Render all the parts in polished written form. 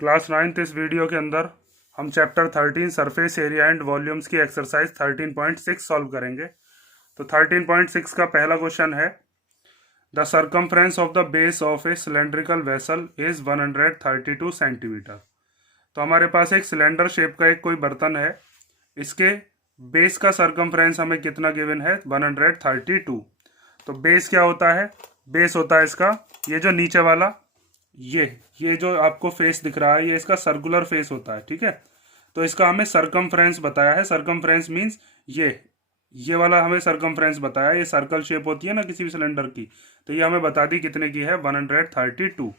Class 9th इस video के अंदर हम chapter 13 surface area and volumes की एक्सरसाइज 13.6 सॉल्व करेंगे। तो 13.6 का पहला क्वेश्चन है, the circumference of the base of a cylindrical vessel is 132 centimetre. तो हमारे पास एक सिलेंडर शेप का एक कोई बर्तन है, इसके बेस का सर्कमफ्रेंस हमें कितना गिवन है, 132। तो बेस क्या होता है, बेस होता है इसका ये जो नीचे वाला ये जो आपको फेस दिख रहा है, ये इसका सर्कुलर फेस होता है, ठीक है। तो इसका हमें सर्कमफ्रेंस बताया है। सर्कमफ्रेंस मींस ये वाला हमें सर्कमफ्रेंस बताया, ये सर्कल शेप होती है ना किसी भी सिलेंडर की, तो ये हमें बता दी कितने की है, 132।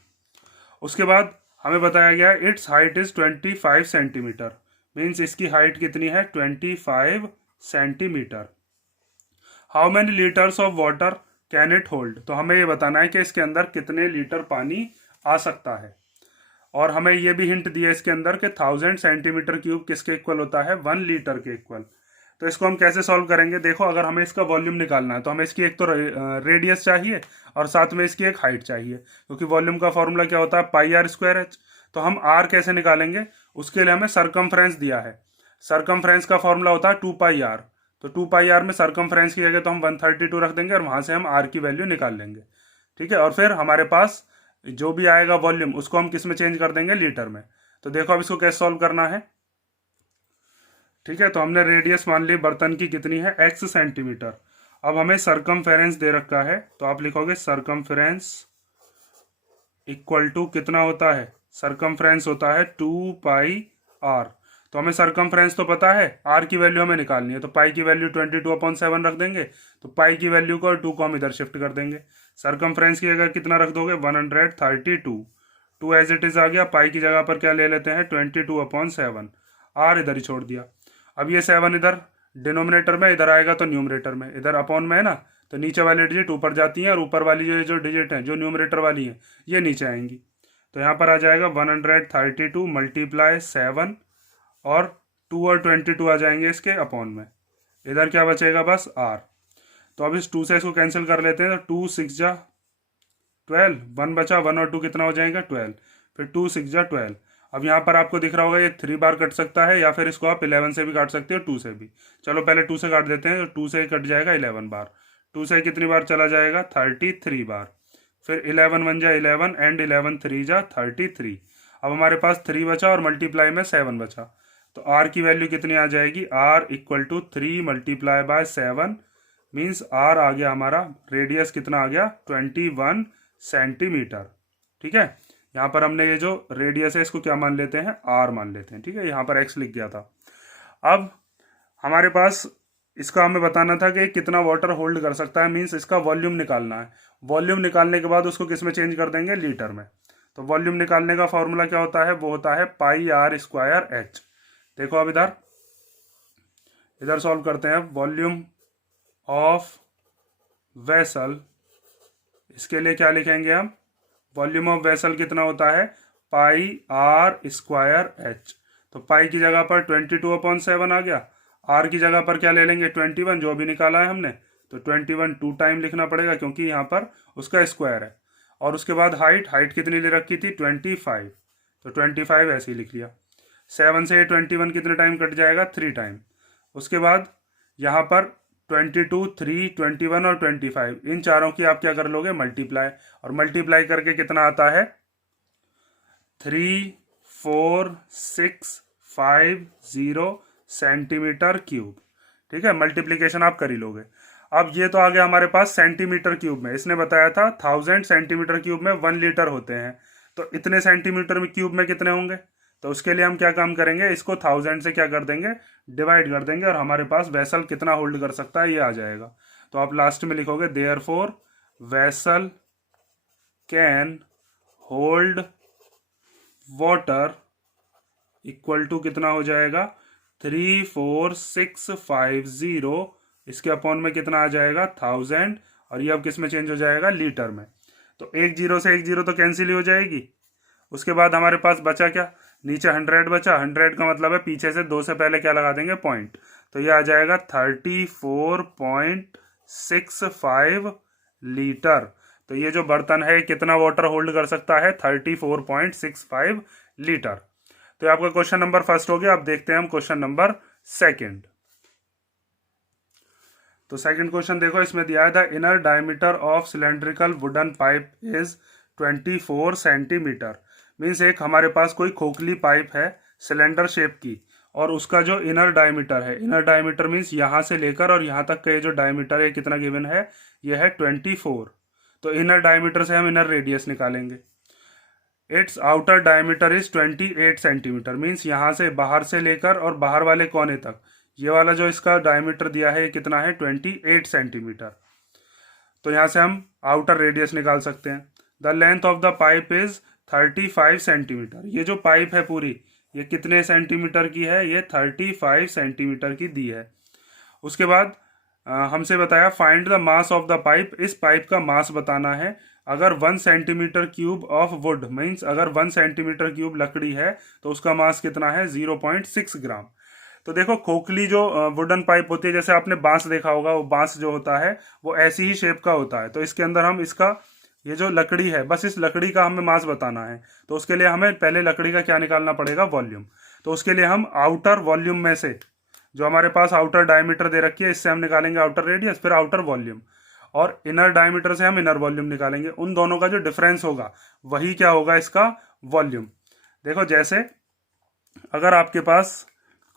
उसके बाद हमें बताया गया it's height is 25 centimetre, means इसकी हाइट कितनी है, 25 centimetre. How many litres of water can it hold. तो हमें ये बताना है कि इसके अंदर कितने लीटर पानी आ सकता है। और हमें ये भी हिंट दिया इसके अंदर कि 1000 सेंटीमीटर क्यूब किसके इक्वल होता है, 1 लीटर के इक्वल। तो इसको हम कैसे सॉल्व करेंगे, देखो अगर हमें इसका वॉल्यूम निकालना है तो हमें इसकी एक तो रेडियस चाहिए और साथ में इसकी एक हाइट चाहिए, क्योंकि वॉल्यूम का फॉर्मूला क्या होता है, पाई आर स्क्वायर एच। तो हम आर कैसे निकालेंगे, उसके लिए हमें सर्कमफ्रेंस दिया है। सर्कमफ्रेंस का फॉर्मूला होता है 2 पाई आर। तो 2 पाई आर में सर्कमफ्रेंस की जगह तो हम 132 रख देंगे और वहां से हम आर की वैल्यू निकाल लेंगे, ठीक है। और फिर हमारे पास जो भी आएगा वॉल्यूम उसको हम किस में चेंज कर देंगे, लीटर में। तो देखो अब इसको कैसे सॉल्व करना है, ठीक है। तो हमने रेडियस मान ली बर्तन की कितनी है, x सेंटीमीटर। अब हमें सर्कमफेरेंस दे रखा है, तो आप लिखोगे सर्कमफेरेंस इक्वल टू कितना होता है, सर्कमफ्रेंस होता है 2 पाई आर। तो हमें सर्कमफ्रेंस तो पता है, आर की वैल्यू हमें निकालनी है, तो पाई की वैल्यू 22/7 रख देंगे। तो पाई की वैल्यू को और 2 को हम इधर शिफ्ट कर देंगे। सर्कमफ्रेंस की जगह कितना रख दोगे, 132। 2 एज इट इज आ गया, पाई की जगह पर क्या ले लेते हैं, 22/7। आर इधर ही छोड़ दिया। अब ये 7 इधर डिनोमिनेटर में, इधर आएगा तो न्यूमरेटर में, इधर अपॉन में है ना, तो नीचे वाली डिजिट ऊपर जाती हैं और ऊपर वाली जो डिजिट हैं जो न्यूमरेटर वाली हैं ये नीचे आएंगी। तो यहाँ पर आ जाएगा 132 मल्टीप्लाई 7 और 2 और 22 आ जाएंगे इसके अपॉन में। इधर क्या बचेगा, बस आर। तो अब इस 2 से इसको कैंसिल कर लेते हैं, तो 2 6 जा 12, 1 बचा, 1 और 2 कितना हो जाएगा, 12। फिर 2 6 जा 12। अब यहाँ पर आपको दिख रहा होगा ये 3 बार कट सकता है, या फिर इसको आप 11 से भी काट सकते हो, 2 से भी। चलो पहले 2 से काट देते हैं, तो 2 से कट जाएगा 11 बार। 2 से कितनी बार चला जाएगा, 33 बार। फिर 11 1 जा 11 एंड 11 3 जा 33। अब हमारे पास 3 बचा और मल्टीप्लाई में 7 बचा, तो आर की वैल्यू कितनी आ जाएगी, R equal to 3 multiply by 7, means R आ गया हमारा, रेडियस कितना आ गया, 21 सेंटीमीटर, ठीक है। यहाँ पर हमने ये जो रेडियस है इसको क्या मान लेते हैं, आर मान लेते हैं, ठीक है। यहाँ पर एक्स लिख गया था। अब हमारे पास इसका हमें बताना था कि कितना वाटर होल्ड कर सकता है, मीन्स इसका वॉल्यूम निकालना है। वॉल्यूम निकालने के बाद उसको किस में चेंज कर देंगे, लीटर में। तो वॉल्यूम निकालने का फॉर्मूला क्या होता है, वो होता है पाई आर स्क्वायर एच। देखो अब इधर सॉल्व करते हैं। वॉल्यूम ऑफ वेसल, इसके लिए क्या लिखेंगे हम, वॉल्यूम ऑफ वेसल कितना होता है, पाई आर स्क्वायर एच। तो पाई की जगह पर 22/7 आ गया, आर की जगह पर क्या ले लेंगे, 21 जो भी निकाला है हमने। तो 21 2 टाइम लिखना पड़ेगा क्योंकि यहाँ पर उसका स्क्वायर है। और उसके बाद हाइट कितनी ले रखी थी, 25। तो 25 ऐसे ही लिख लिया। 7 से 21 कितने टाइम कट जाएगा, 3 टाइम। उसके बाद यहाँ पर 22 3 21 और 25, इन चारों की आप क्या कर लोगे, मल्टीप्लाई। और मल्टीप्लाई करके कितना आता है, 34,650 सेंटीमीटर क्यूब, ठीक है। मल्टीप्लीकेशन आप कर ही लोगे। अब ये तो आ गया हमारे पास सेंटीमीटर क्यूब में, इसने बताया था 1000 सेंटीमीटर क्यूब में 1 लीटर होते हैं। तो इतने सेंटीमीटर में क्यूब में कितने होंगे, तो उसके लिए हम क्या काम करेंगे, इसको 1000 से क्या कर देंगे, डिवाइड कर देंगे, और हमारे पास वेसल कितना होल्ड कर सकता है ये आ जाएगा। तो आप लास्ट में लिखोगे therefore vessel can hold water equal to कितना हो जाएगा, 34,650, इसके अपॉन में कितना आ जाएगा, 1000, और ये अब किस में चेंज हो जाएगा, लीटर में। तो एक जीरो से एक जीरो तो कैंसिल ही हो जाएगी। उसके बाद हमारे पास बचा क्या, नीचे 100 बचा। 100 का मतलब है पीछे से 2 से पहले क्या लगा देंगे, पॉइंट। तो ये आ जाएगा 34.65 लीटर। तो ये जो बर्तन है कितना वाटर होल्ड कर सकता है, 34.65 लीटर। तो ये आपका क्वेश्चन नंबर फर्स्ट हो गया। अब देखते हैं हम क्वेश्चन नंबर सेकंड। तो सेकंड क्वेश्चन देखो, इसमें दिया है the inner diameter of cylindrical wooden pipe is 24 centimetre. Means एक हमारे पास कोई खोखली पाइप है सिलेंडर शेप की, और उसका जो इनर डायमीटर है, इनर डायमीटर मीन्स यहाँ से लेकर और यहाँ तक का ये जो डायमीटर है कितना गिवन है, ये है 24। तो इनर डायमीटर से हम इनर रेडियस निकालेंगे। It's outer diameter is 28 centimetre. Means यहाँ से बाहर से लेकर और बाहर वाले कोने तक ये वाला जो इसका डायमीटर दिया है ये कितना है, 28 सेंटीमीटर। तो यहाँ से हम आउटर रेडियस निकाल सकते हैं। The length of the pipe is 35 centimetre. ये जो पाइप है पूरी ये कितने सेंटीमीटर की है, ये 35 सेंटीमीटर की दी है। उसके बाद हमसे बताया find the mass of the pipe. इस पाइप का मास बताना है। अगर 1 centimetre cube of would means अगर 1 सेंटीमीटर क्यूब लकड़ी है तो उसका मास कितना है, 0.6 ग्राम। तो देखो खोखली जो वुडन पाइप होती है, जैसे आपने बांस देखा होगा, वो बांस जो होता है वो ऐसी ही शेप का होता है। तो इसके अंदर हम इसका ये जो लकड़ी है, बस इस लकड़ी का हमें मास बताना है। तो उसके लिए हमें पहले लकड़ी का क्या निकालना पड़ेगा, वॉल्यूम। तो उसके लिए हम आउटर वॉल्यूम में से जो हमारे पास आउटर डायमीटर दे रखी है इससे हम निकालेंगे आउटर रेडियस, फिर आउटर वॉल्यूम, और इनर डायमीटर से हम इनर वॉल्यूम निकालेंगे। उन दोनों का जो डिफरेंस होगा वही क्या होगा, इसका वॉल्यूम। देखो जैसे अगर आपके पास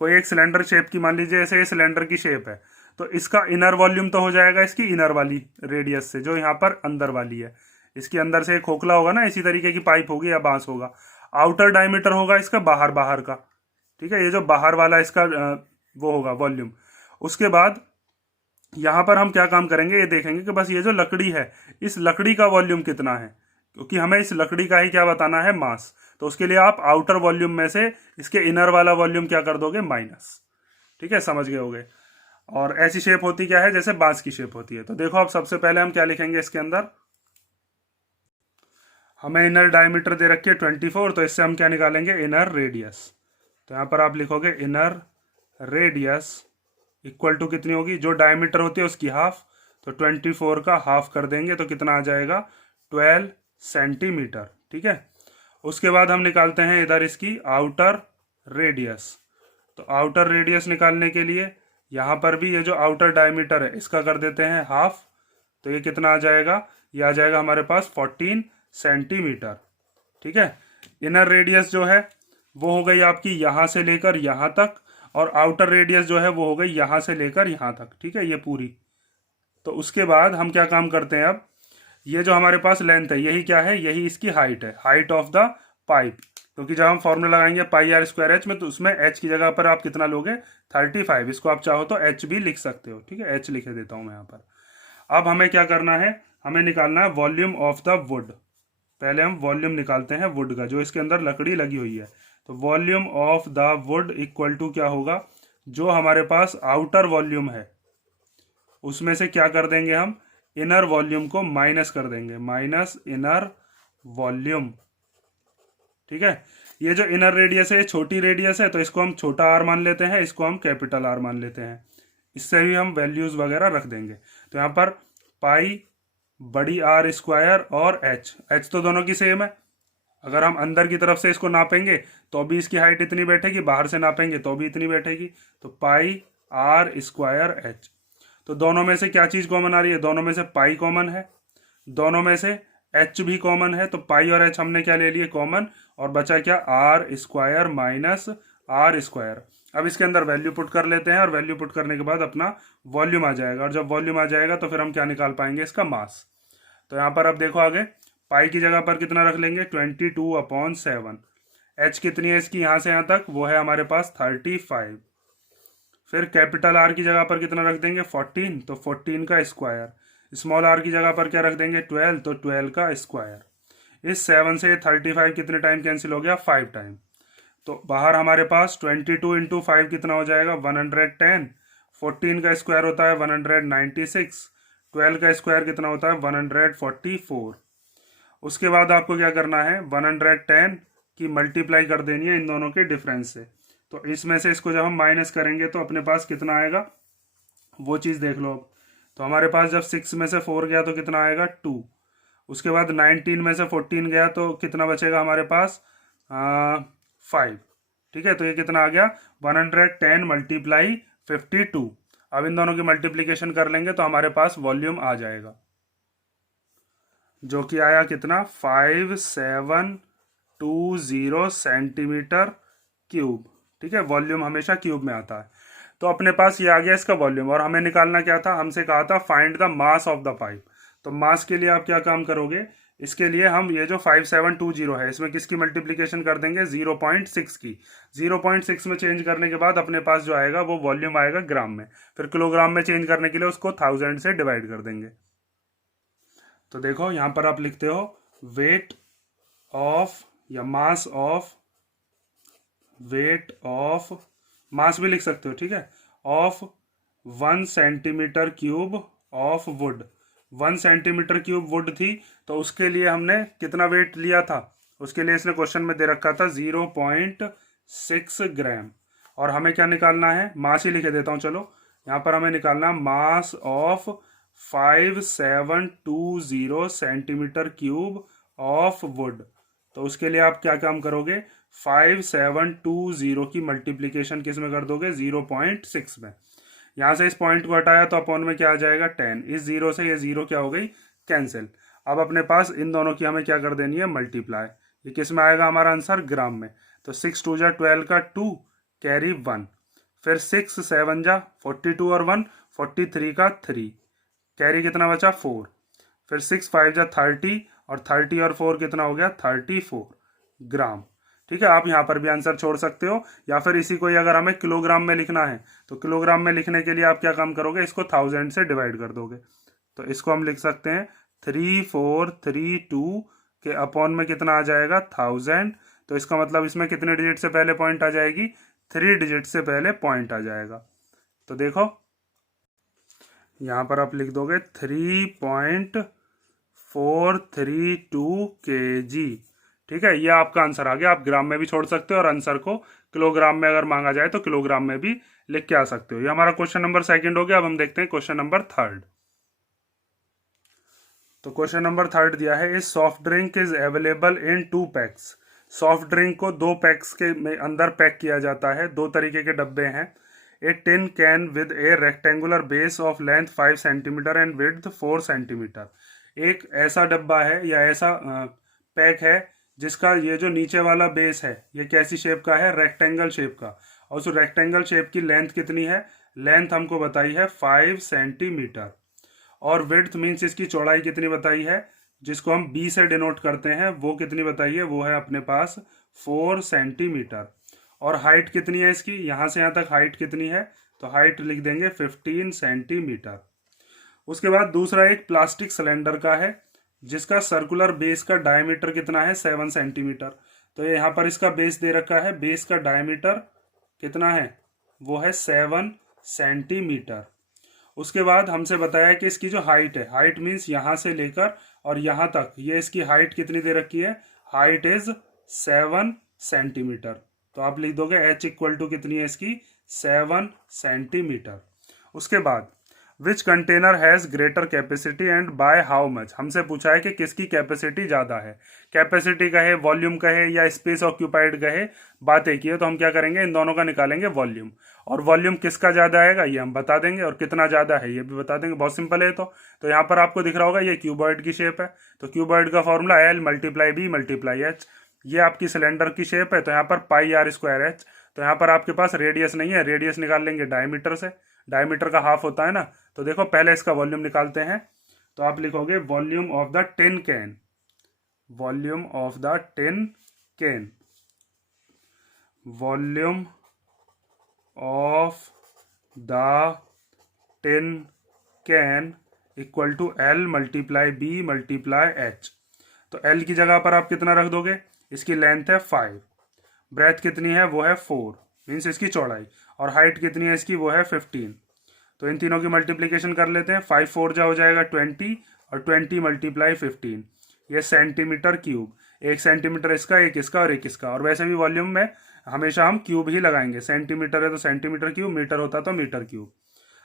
कोई एक सिलेंडर शेप की, मान लीजिए ऐसे ये सिलेंडर की शेप है, तो इसका इनर वॉल्यूम तो हो जाएगा इसकी इनर वाली रेडियस से, जो यहाँ पर अंदर वाली है। इसके अंदर से खोखला होगा ना, इसी तरीके की पाइप होगी या बांस होगा। आउटर डायमीटर होगा इसका बाहर बाहर का, ठीक है, ये जो बाहर वाला इसका वो होगा वॉल्यूम। उसके बाद यहाँ पर हम क्या काम करेंगे, ये देखेंगे कि बस ये जो लकड़ी है इस लकड़ी का वॉल्यूम कितना है, क्योंकि हमें इस लकड़ी का ही क्या बताना है, मास। तो उसके लिए आप आउटर वॉल्यूम में से इसके इनर वाला वॉल्यूम क्या कर दोगे, माइनस। ठीक है, समझ गए होगे। और ऐसी शेप होती क्या है, जैसे बांस की शेप होती है। तो देखो अब सबसे पहले हम क्या लिखेंगे, इसके अंदर हमें इनर डायमीटर दे रखी है 24, तो इससे हम क्या निकालेंगे, इनर रेडियस। तो यहाँ पर आप लिखोगे इनर रेडियस इक्वल टू कितनी होगी, जो डायमीटर होती है उसकी हाफ, तो 24 का हाफ कर देंगे तो कितना आ जाएगा, 12 सेंटीमीटर। ठीक है, उसके बाद हम निकालते हैं इधर इसकी आउटर रेडियस। तो आउटर रेडियस निकालने के लिए यहाँ पर भी ये जो आउटर डायमीटर है इसका कर देते हैं हाफ, तो ये कितना आ जाएगा, ये आ जाएगा हमारे पास 14 सेंटीमीटर। ठीक है, इनर रेडियस जो है वो हो गई आपकी यहाँ से लेकर यहाँ तक, और आउटर रेडियस जो है वो हो गई यहाँ से लेकर यहाँ तक। ठीक है, ये पूरी। तो उसके बाद हम क्या काम करते हैं, अब ये जो हमारे पास लेंथ है यही क्या है, यही इसकी हाइट है, हाइट ऑफ द पाइप। क्योंकि जब हम फॉर्मूला लगाएंगे पाई आर स्क्वायर एच में, तो उसमें एच की जगह पर आप कितना लोगे, 35। इसको आप चाहो तो एच भी लिख सकते हो। ठीक है, एच लिखे देता हूँ मैं यहाँ पर। अब हमें क्या करना है, हमें निकालना है वॉल्यूम ऑफ द वुड। पहले हम वॉल्यूम निकालते हैं वुड का, जो इसके अंदर लकड़ी लगी हुई है। तो volume of the wood equal to क्या होगा, जो हमारे पास आउटर वॉल्यूम है उसमें से क्या कर देंगे, हम इनर वॉल्यूम को माइनस कर देंगे, माइनस इनर वॉल्यूम। ठीक है, ये जो इनर रेडियस है ये छोटी रेडियस है, तो इसको हम छोटा आर मान लेते हैं, इसको हम कैपिटल आर मान लेते हैं। इससे भी हम वैल्यूज वगैरह रख देंगे। तो यहाँ पर पाई बड़ी आर स्क्वायर और एच, एच तो दोनों की सेम है। अगर हम अंदर की तरफ से इसको नापेंगे तो भी इसकी हाइट इतनी बैठेगी, बाहर से नापेंगे तो भी इतनी बैठेगी। तो पाई आर स्क्वायर एच। तो दोनों में से क्या चीज़ कॉमन आ रही है, दोनों में से पाई कॉमन है, दोनों में से एच भी कॉमन है। तो पाई और एच हमने क्या ले लिए, कॉमन, और बचा क्या, R square minus R square. अब इसके अंदर वैल्यू पुट कर लेते हैं, और वैल्यू पुट करने के बाद अपना वॉल्यूम आ जाएगा, और जब वॉल्यूम आ जाएगा तो फिर हम क्या निकाल पाएंगे, इसका मास। तो यहाँ पर अब देखो आगे, पाई की जगह पर कितना रख लेंगे, 22/7। एच कितनी है इसकी यहाँ से यहाँ तक, वो है हमारे पास 35। फिर कैपिटल आर की जगह पर कितना रख देंगे, 14, तो 14 का स्क्वायर। स्मॉल आर की जगह पर क्या रख देंगे, 12, तो 12 का स्क्वायर। इस 7 से 35 कितने टाइम कैंसिल हो गया, 5 टाइम। तो बाहर हमारे पास 22 इंटू 5 कितना हो जाएगा, 110। 14 का स्क्वायर होता है 196। 12 का स्क्वायर कितना होता है, 144। उसके बाद आपको क्या करना है, 110 की मल्टीप्लाई कर देनी है इन दोनों के डिफरेंस से। तो इसमें से इसको जब हम माइनस करेंगे तो अपने पास कितना आएगा, वो चीज़ देख लो। तो हमारे पास जब 6 में से 4 गया तो कितना आएगा, 2। उसके बाद 19 में से 14 गया तो कितना बचेगा हमारे पास 5। ठीक है, तो ये कितना आ गया 110 मल्टीप्लाई 52। अब इन दोनों की मल्टीप्लिकेशन कर लेंगे तो हमारे पास वॉल्यूम आ जाएगा, जो कि आया कितना 5720 सेंटीमीटर क्यूब। ठीक है, वॉल्यूम हमेशा क्यूब में आता है। तो अपने पास ये आ गया इसका वॉल्यूम, और हमें निकालना क्या था, हमसे कहा था find the mass of the pipe. तो मास के लिए आप क्या काम करोगे, इसके लिए हम ये जो 5720 है इसमें किसकी मल्टीप्लिकेशन कर देंगे 0.6 की। 0.6 में चेंज करने के बाद अपने पास जो आएगा वो वॉल्यूम आएगा ग्राम में, फिर किलोग्राम में चेंज करने के लिए उसको 1000 से डिवाइड कर देंगे। तो देखो यहां पर आप लिखते हो वेट ऑफ या मास ऑफ मास भी लिख सकते हो, ठीक है, of 1 centimetre cube of would. 1 centimetre cube would थी, तो उसके लिए हमने कितना वेट लिया था, उसके लिए इसने क्वेश्चन में दे रखा था 0.6 ग्राम। और हमें क्या निकालना है, मास ही लिखे देता हूं, चलो यहाँ पर हमें निकालना mass of 5720 centimetre cube of would. तो उसके लिए आप क्या काम करोगे, 5720 की मल्टीप्लीकेशन किस में कर दोगे 0.6 में। यहां से इस पॉइंट को हटाया तो अपॉन में क्या आ जाएगा 10। इस जीरो से ये जीरो क्या हो गई कैंसिल। अब अपने पास इन दोनों की हमें क्या कर देनी है मल्टीप्लाई। ये किस में आएगा हमारा आंसर ग्राम में। तो 6 2 जा 12 का 2 कैरी 1, फिर 6 7 जा 42 और 1 43 का 3 कैरी कितना बचा 4, फिर 6 5 जा 30 और 30 और 4 कितना हो गया 34 ग्राम। ठीक है, आप यहाँ पर भी आंसर छोड़ सकते हो, या फिर इसी को ही अगर हमें किलोग्राम में लिखना है तो किलोग्राम में लिखने के लिए आप क्या काम करोगे, इसको 1000 से डिवाइड कर दोगे। तो इसको हम लिख सकते हैं 3432 के अपॉन में कितना आ जाएगा 1000। तो इसका मतलब इसमें कितने डिजिट से पहले पॉइंट आ जाएगी, 3 डिजिट से पहले पॉइंट आ जाएगा। तो देखो यहाँ पर आप लिख दोगे 3.432 kg। ठीक है, ये आपका आंसर आ गया। आप ग्राम में भी छोड़ सकते हो और आंसर को किलोग्राम में अगर मांगा जाए तो किलोग्राम में भी लिख के आ सकते हो। ये हमारा क्वेश्चन नंबर 2 हो गया। अब हम देखते हैं क्वेश्चन नंबर 3। तो क्वेश्चन नंबर 3 दिया है, is soft drink is available in 2 PACS. Soft drink को 2 पैक्स के अंदर पैक किया जाता है, 2 तरीके के डब्बे हैं। A tin can with a rectangular base of length 5 centimetre and width 4 centimetre. एक ऐसा डब्बा है या ऐसा पैक है जिसका ये जो नीचे वाला बेस है ये कैसी शेप का है, रेक्टेंगल शेप का। और उस रेक्टेंगल शेप की लेंथ कितनी है, लेंथ हमको बताई है 5 सेंटीमीटर। और विड्थ मीन्स इसकी चौड़ाई कितनी बताई है, जिसको हम बी से डिनोट करते हैं, वो कितनी बताई है, वो है अपने पास 4 सेंटीमीटर। और हाइट कितनी है इसकी, यहां से यहां तक हाइट कितनी है, तो हाइट लिख देंगे 15 सेंटीमीटर। उसके बाद दूसरा एक प्लास्टिक सिलेंडर का है जिसका सर्कुलर बेस का डायमीटर कितना है 7 सेंटीमीटर। तो ये यहाँ पर इसका बेस दे रखा है, बेस का डायमीटर कितना है, वो है 7 सेंटीमीटर। उसके बाद हमसे बताया कि इसकी जो हाइट है, हाइट मीन्स यहाँ से लेकर और यहाँ तक, ये इसकी हाइट कितनी दे रखी है, हाइट इज 7 सेंटीमीटर। तो आप लिख दोगे h इक्वल टू कितनी है इसकी 7 सेंटीमीटर। उसके बाद which container has greater capacity and by how much. हमसे पूछा है कि किसकी कैपेसिटी ज्यादा है, कैपेसिटी कहे, वॉल्यूम कहे या स्पेस ऑक्यूपाइड कहे, बात एक ही है। तो हम क्या करेंगे, इन दोनों का निकालेंगे वॉल्यूम, और वॉल्यूम किसका ज्यादा आएगा ये हम बता देंगे, और कितना ज्यादा है ये भी बता देंगे। बहुत सिंपल है। तो यहाँ पर आपको दिख रहा होगा ये क्यूबॉइड की शेप है, तो क्यूबॉइड का formula L multiply B multiply H। ये आपकी सिलेंडर की शेप है, तो यहाँ पर पाई r स्क्वायर H। तो यहाँ पर आपके पास रेडियस नहीं है, रेडियस निकाल लेंगे डायमीटर से, डायमीटर का हाफ होता है ना। तो देखो पहले इसका वॉल्यूम निकालते हैं। तो आप लिखोगे volume of the tin can, volume of the tin can, volume of the tin can equal to L multiply B multiply H। तो L की जगह पर आप कितना रख दोगे, इसकी लेंथ है 5, ब्रेथ कितनी है वो है 4 मीन्स इसकी चौड़ाई, और हाइट कितनी है इसकी वो है 15। तो इन तीनों की मल्टीप्लिकेशन कर लेते हैं, 5 4 जा हो जाएगा 20 और 20 मल्टीप्लाई 15, ये सेंटीमीटर क्यूब। 1 सेंटीमीटर इसका, एक इसका और एक इसका। और वैसे भी वॉल्यूम में हमेशा हम क्यूब ही लगाएंगे, सेंटीमीटर है तो सेंटीमीटर क्यूब, मीटर होता तो मीटर क्यूब।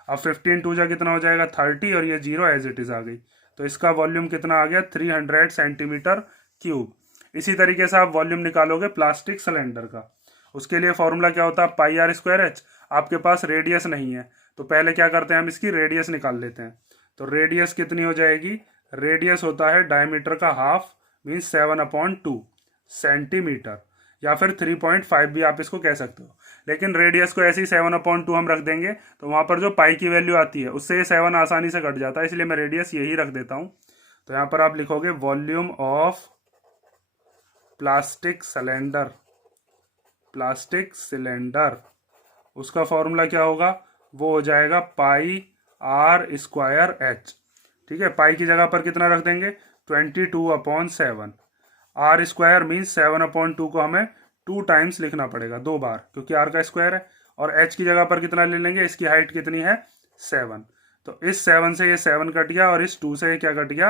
अब 15 2 जा कितना हो जाएगा 30 और ये 0 एज इट इज आ गई। तो इसका वॉल्यूम कितना आ गया 300 सेंटीमीटर क्यूब। इसी तरीके से आप वॉल्यूम निकालोगे प्लास्टिक सिलेंडर का। उसके लिए फॉर्मूला क्या होता है पाई आर स्क्वायर एच। आपके पास रेडियस नहीं है तो पहले क्या करते हैं हम इसकी रेडियस निकाल लेते हैं। तो रेडियस कितनी हो जाएगी, रेडियस होता है डायमीटर का हाफ मीन्स 7/2 सेंटीमीटर, या फिर 3.5 भी आप इसको कह सकते हो। लेकिन रेडियस को ऐसे ही 7/2 हम रख देंगे तो वहाँ पर जो पाई की वैल्यू आती है उससे ये 7 आसानी से कट जाता है, इसलिए मैं रेडियस यही रख देता हूँ। तो यहाँ पर आप लिखोगे volume of plastic cylinder, plastic cylinder, उसका फॉर्मूला क्या होगा, वो हो जाएगा पाई आर स्क्वायर एच। ठीक है, पाई की जगह पर कितना रख देंगे 22/7। आर स्क्वायर मीन्स 7/2 को हमें 2 टाइम्स लिखना पड़ेगा, 2 बार, क्योंकि आर का स्क्वायर है। और एच की जगह पर कितना ले लेंगे, इसकी हाइट कितनी है 7। तो इस 7 से ये 7 कट गया और इस 2 से ये क्या कट गया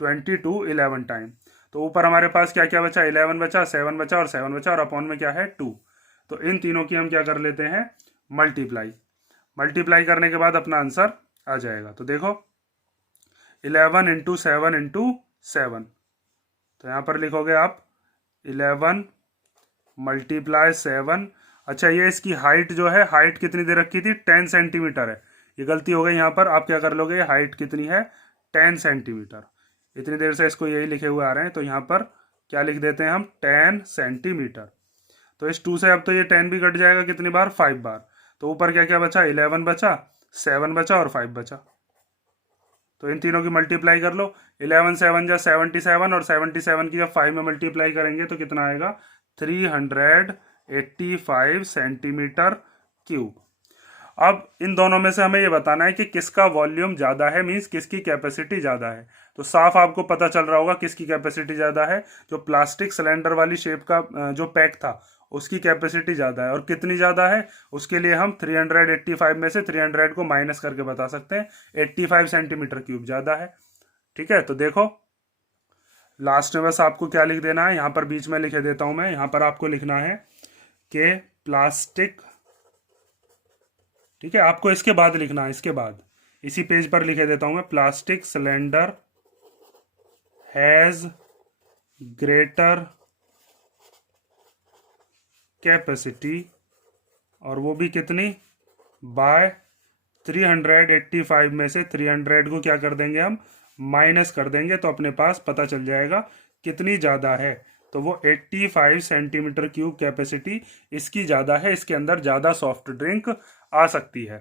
22 11 टाइम। तो ऊपर हमारे पास क्या क्या बचा 11 बचा, 7 बचा और 7 बचा, और अपॉन में क्या है 2। तो इन तीनों की हम क्या कर लेते हैं मल्टीप्लाई। मल्टीप्लाई करने के बाद अपना आंसर आ जाएगा। तो देखो 11 इंटू 7 इंटू 7, तो यहाँ पर लिखोगे आप 11 मल्टीप्लाई 7। अच्छा, ये इसकी हाइट जो है, हाइट कितनी दे रखी थी 10 सेंटीमीटर है, ये गलती हो गई यहाँ पर। आप क्या कर लोगे, हाइट कितनी है 10 सेंटीमीटर। इतनी देर से इसको यही लिखे हुए आ रहे हैं, तो यहाँ पर क्या लिख देते हैं हम 10 सेंटीमीटर। तो इस 2 से अब तो ये 10 भी कट जाएगा, कितनी बार 5 बार। तो ऊपर क्या क्या बचा 11 बचा, 7 बचा और 5 बचा। तो इन तीनों की मल्टीप्लाई कर लो, 11 7 जा 77 और 77 की जब 5 में मल्टीप्लाई करेंगे तो कितना आएगा 385 सेंटीमीटर क्यूब। अब इन दोनों में से हमें ये बताना है कि किसका वॉल्यूम ज़्यादा है, मीन्स किसकी कैपेसिटी ज़्यादा है। तो साफ आपको पता चल रहा होगा किसकी कैपेसिटी ज़्यादा है, जो प्लास्टिक सिलेंडर वाली शेप का जो पैक था उसकी कैपेसिटी ज़्यादा है। और कितनी ज़्यादा है उसके लिए हम 385 में से 300 को माइनस करके बता सकते हैं, 85 सेंटीमीटर क्यूब ज़्यादा है। ठीक है, तो देखो लास्ट में बस आपको क्या लिख देना है, यहाँ पर बीच में लिखे देता हूँ मैं, यहाँ पर आपको लिखना है कि प्लास्टिक, ठीक है, आपको इसके बाद लिखना है, इसके बाद इसी पेज पर लिखे देता हूँ मैं, plastic cylinder has greater capacity, और वो भी कितनी बाय 385 में से 300 को क्या कर देंगे हम माइनस कर देंगे, तो अपने पास पता चल जाएगा कितनी ज़्यादा है। तो वो 85 सेंटीमीटर क्यूब कैपेसिटी इसकी ज़्यादा है, इसके अंदर ज़्यादा सॉफ्ट ड्रिंक आ सकती है।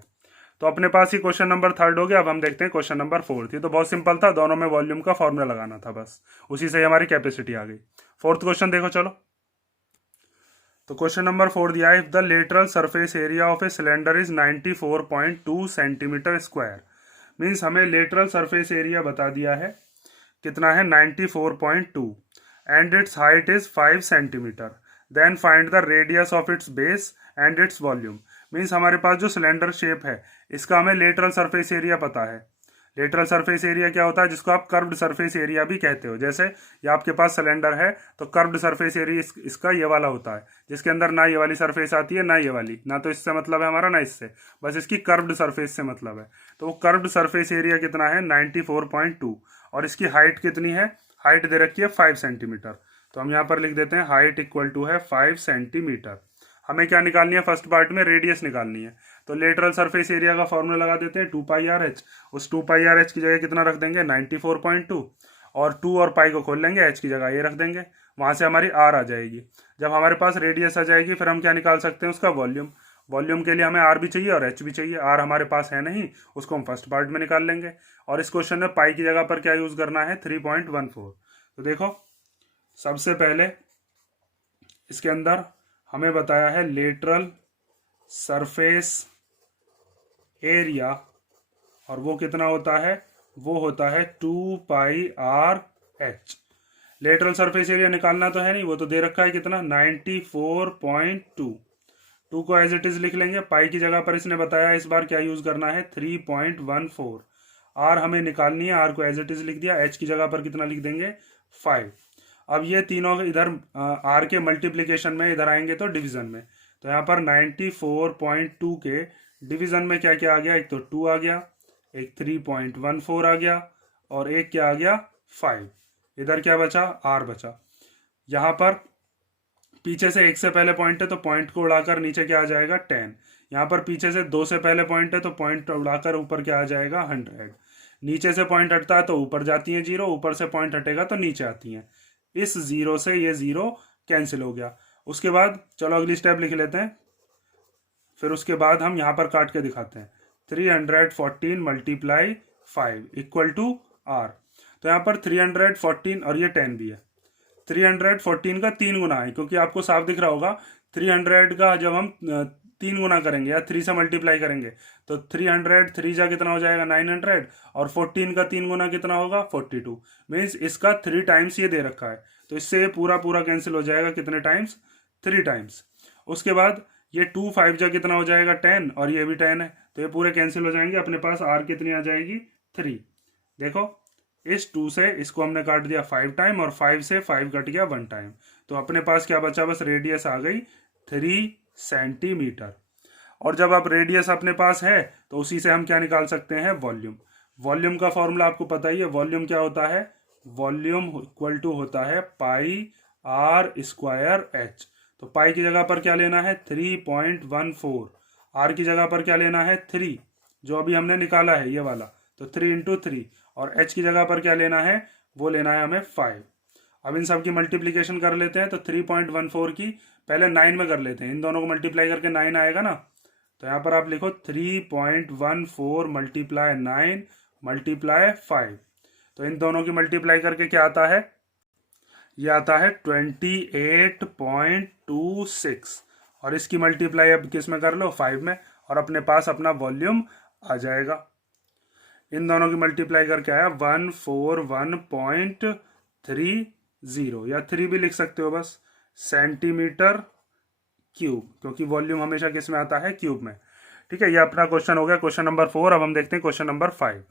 तो अपने पास ही क्वेश्चन नंबर 3 हो गया। अब हम देखते हैं क्वेश्चन नंबर 4। ये तो बहुत सिंपल था, दोनों में वॉल्यूम का फॉर्मूला लगाना था बस, उसी से हमारी कैपेसिटी आ गई। 4th क्वेश्चन देखो चलो। तो क्वेश्चन नंबर 4 दिया है, if the lateral surface area of a cylinder is 94.2 centimetre square, means हमें लेटरल सरफेस एरिया बता दिया है कितना है 94.2 and its height is 5 centimetre, then find the radius of its base and its volume. Means हमारे पास जो cylinder shape है इसका हमें लेटरल सरफेस एरिया पता है। लेटरल सरफेस एरिया क्या होता है, जिसको आप कर्व्ड सरफेस एरिया भी कहते हो। जैसे ये आपके पास सिलेंडर है तो कर्व्ड सरफेस एरिया इसका ये वाला होता है, जिसके अंदर ना ये वाली सरफेस आती है ना ये वाली, ना तो इससे मतलब है हमारा ना इससे, बस इसकी कर्व्ड सरफेस से मतलब है। तो वो कर्व्ड सरफेस एरिया कितना है 94.2, और इसकी हाइट कितनी है, हाइट दे रखी है 5 सेंटीमीटर। तो हम यहाँ पर लिख देते हैं हाइट इक्वल टू है 5 सेंटीमीटर। हमें क्या निकालनी है, फर्स्ट पार्ट में रेडियस निकालनी है। तो लेटरल सरफेस एरिया का फॉर्मूला लगा देते हैं 2πRh। उस 2πRh की जगह कितना रख देंगे 94.2, और 2 और पाई को खोल लेंगे, h की जगह ये रख देंगे, वहाँ से हमारी r आ जाएगी। जब हमारे पास रेडियस आ जाएगी फिर हम क्या निकाल सकते हैं उसका वॉल्यूम। वॉल्यूम के लिए हमें r भी चाहिए और h भी चाहिए। r हमारे पास है नहीं, उसको हम फर्स्ट पार्ट में निकाल लेंगे। और इस क्वेश्चन में पाई की जगह पर क्या यूज़ करना है 3.14। तो देखो सबसे पहले इसके अंदर हमें बताया है लेटरल सरफेस एरिया, और वो कितना होता है, वो होता है 2πRh। लेटरल सरफेस एरिया निकालना तो है नहीं, वो तो दे रखा है कितना 94.2। 2 को एज इट इज लिख लेंगे, पाई की जगह पर इसने बताया इस बार क्या यूज करना है 3.14। आर हमें निकालनी है, आर को एज इट इज लिख दिया, एच की जगह पर कितना लिख देंगे 5। अब ये तीनों इधर आर के मल्टीप्लीकेशन में इधर आएंगे तो डिवीजन में, तो यहाँ पर 94.2 के डिवीजन में क्या क्या आ गया, एक तो 2 आ गया, एक 3.14 आ गया, और एक क्या आ गया 5, इधर क्या बचा r बचा। यहाँ पर पीछे से 1 से पहले पॉइंट है तो पॉइंट को उड़ाकर नीचे क्या आ जाएगा 10। यहाँ पर पीछे से 2 से पहले पॉइंट है तो पॉइंट उड़ाकर ऊपर क्या आ जाएगा 100। नीचे से पॉइंट हटता है तो ऊपर जाती है 0, ऊपर से पॉइंट हटेगा तो नीचे आती है। इस 0 से ये 0 कैंसिल हो गया। उसके बाद चलो अगली स्टेप लिख लेते हैं, फिर उसके बाद हम यहाँ पर काट के दिखाते हैं। 314 मल्टीप्लाई 5 इक्वल टू r। तो यहाँ पर 314 और ये 10 भी है। 314 का 3 गुना है, क्योंकि आपको साफ दिख रहा होगा 300 का जब हम 3 गुना करेंगे या 3 से मल्टीप्लाई करेंगे तो 300 3 जा कितना हो जाएगा 900, और 14 का 3 गुना कितना होगा 42। मीन्स इसका 3 टाइम्स ये दे रखा है, तो इससे ये पूरा पूरा कैंसिल हो जाएगा। कितने टाइम्स 3 टाइम्स। उसके बाद ये 2 5 जा कितना हो जाएगा 10, और ये भी 10 है, तो ये पूरे कैंसिल हो जाएंगे। अपने पास r कितनी आ जाएगी 3। देखो इस 2 से इसको हमने काट दिया 5 टाइम, और 5 से 5 कट गया 1 टाइम, तो अपने पास क्या बचा बस रेडियस आ गई 3 सेंटीमीटर। और जब आप रेडियस अपने पास है तो उसी से हम क्या निकाल सकते हैं वॉल्यूम। वॉल्यूम का फॉर्मूला आपको पता ही है। वॉल्यूम क्या होता है, वॉल्यूम इक्वल टू होता है पाई r स्क्वायर h। तो पाई की जगह पर क्या लेना है 3.14, r की जगह पर क्या लेना है 3 जो अभी हमने निकाला है ये वाला, तो 3 इंटू 3, और h की जगह पर क्या लेना है वो लेना है हमें 5। अब इन सब की मल्टीप्लीकेशन कर लेते हैं, तो 3.14 की पहले 9 में कर लेते हैं, इन दोनों को मल्टीप्लाई करके 9 आएगा ना। तो यहाँ पर आप लिखो 3.14 मल्टीप्लाई 9 मल्टीप्लाई 5। तो इन दोनों की मल्टीप्लाई करके क्या आता है, ये आता है 28.26, और इसकी मल्टीप्लाई अब किस में कर लो 5 में, और अपने पास अपना वॉल्यूम आ जाएगा। इन दोनों की मल्टीप्लाई करके आया 141.30, या 3 भी लिख सकते हो बस, सेंटीमीटर क्यूब, क्योंकि वॉल्यूम हमेशा किस में आता है क्यूब में। ठीक है, ये अपना क्वेश्चन हो गया क्वेश्चन नंबर 4। अब हम देखते हैं क्वेश्चन नंबर 5।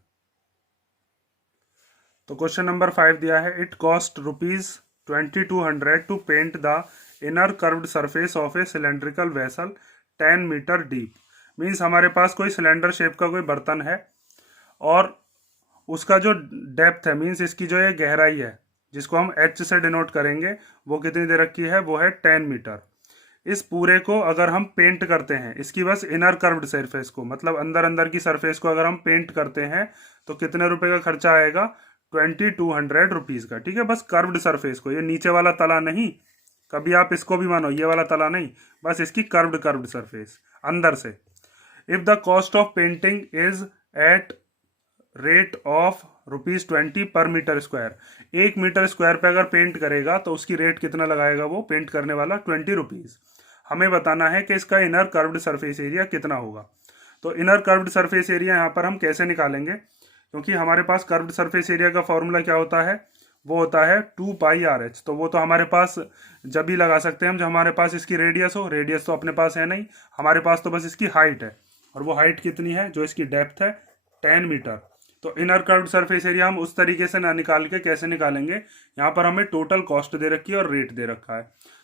तो क्वेश्चन नंबर 5 दिया है, it cost ₹2200 to paint the inner curved surface of a cylindrical vessel 10 metre deep. Means हमारे पास कोई सिलेंडर शेप का कोई बर्तन है, और उसका जो डेप्थ है, मीन्स इसकी जो ये गहराई है जिसको हम h से डिनोट करेंगे, वो कितनी दे रखी है, वो है 10 मीटर। इस पूरे को अगर हम पेंट करते हैं, इसकी बस इनर कर्व्ड सरफेस को, मतलब अंदर अंदर की सरफेस को अगर हम पेंट करते हैं तो कितने रुपए का खर्चा आएगा 2200 रुपीज का। ठीक है, बस कर्व्ड सरफेस को, ये नीचे वाला तला नहीं, कभी आप इसको भी मानो ये वाला तला नहीं, बस इसकी कर्व्ड सरफेस अंदर से। If the cost of painting is at rate of ₹20 पर मीटर स्क्वायर, 1 मीटर स्क्वायर पे अगर पेंट करेगा तो उसकी रेट कितना लगाएगा वो पेंट करने वाला 20 रुपीज। हमें बताना है कि इसका इनर कर्व्ड सरफेस एरिया कितना होगा। तो इनर कर्व्ड सरफेस एरिया यहाँ पर हम कैसे निकालेंगे, क्योंकि हमारे पास कर्व्ड सरफेस एरिया का फॉर्मूला क्या होता है, वो होता है 2πRh। तो वो तो हमारे पास जब भी लगा सकते हैं हम जब हमारे पास इसकी रेडियस हो। रेडियस तो अपने पास है नहीं, हमारे पास तो बस इसकी हाइट है, और वो हाइट कितनी है, जो इसकी डेप्थ है 10 मीटर। तो इनर कर्व्ड सरफेस एरिया हम उस तरीके से ना निकाल के कैसे निकालेंगे, यहाँ पर हमें टोटल कॉस्ट दे रखी है और रेट दे रखा है।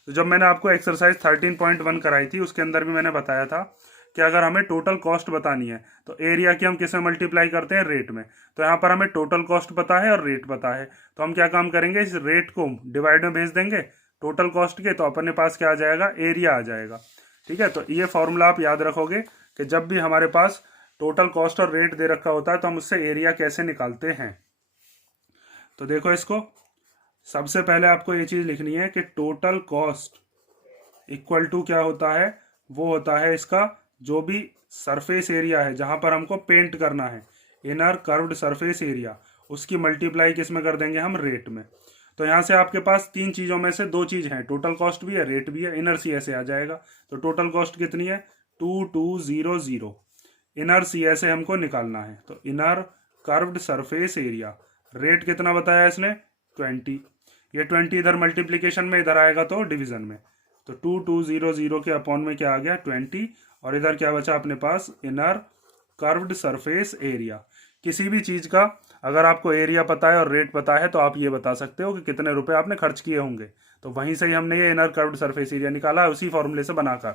तो जब मैंने आपको एक्सरसाइज 13.1 कराई थी उसके अंदर भी मैंने बताया था कि अगर हमें टोटल कॉस्ट बतानी है तो एरिया की हम किस में मल्टीप्लाई करते हैं, रेट में। तो यहाँ पर हमें टोटल कॉस्ट पता है और रेट पता है, तो हम क्या काम करेंगे, इस रेट को डिवाइड में भेज देंगे टोटल कॉस्ट के, तो अपने पास क्या आ जाएगा, एरिया आ जाएगा। ठीक है, तो ये फॉर्मूला आप याद रखोगे कि जब भी हमारे पास टोटल कॉस्ट और रेट दे रखा होता है तो हम उससे एरिया कैसे निकालते हैं। तो देखो, इसको सबसे पहले आपको ये चीज लिखनी है कि टोटल कॉस्ट इक्वल टू क्या होता है, वो होता है इसका जो भी सरफेस एरिया है जहां पर हमको पेंट करना है, इनर कर्व्ड सरफेस एरिया, उसकी मल्टीप्लाई किस में कर देंगे हम, रेट में। तो यहाँ से आपके पास 3 चीजों में से 2 चीज हैं, टोटल कॉस्ट भी है रेट भी है, इनर सी ऐसे आ जाएगा। तो टोटल कॉस्ट कितनी है 2200, इनर सी ऐसे हमको निकालना है। तो inner curved surface area, rate कितना बताया इसने 20, ये 20 इधर मल्टीप्लीकेशन में, इधर आएगा तो डिवीजन में। तो 2200 के अपॉन में क्या आ गया 20, और इधर क्या बचा अपने पास, इनर कर्व्ड सरफेस एरिया। किसी भी चीज का अगर आपको एरिया पता है और रेट पता है तो आप ये बता सकते हो कि कितने रुपए आपने खर्च किए होंगे। तो वहीं से ही हमने ये इनर कर्व्ड सरफेस एरिया निकाला है उसी फॉर्मूले से बनाकर।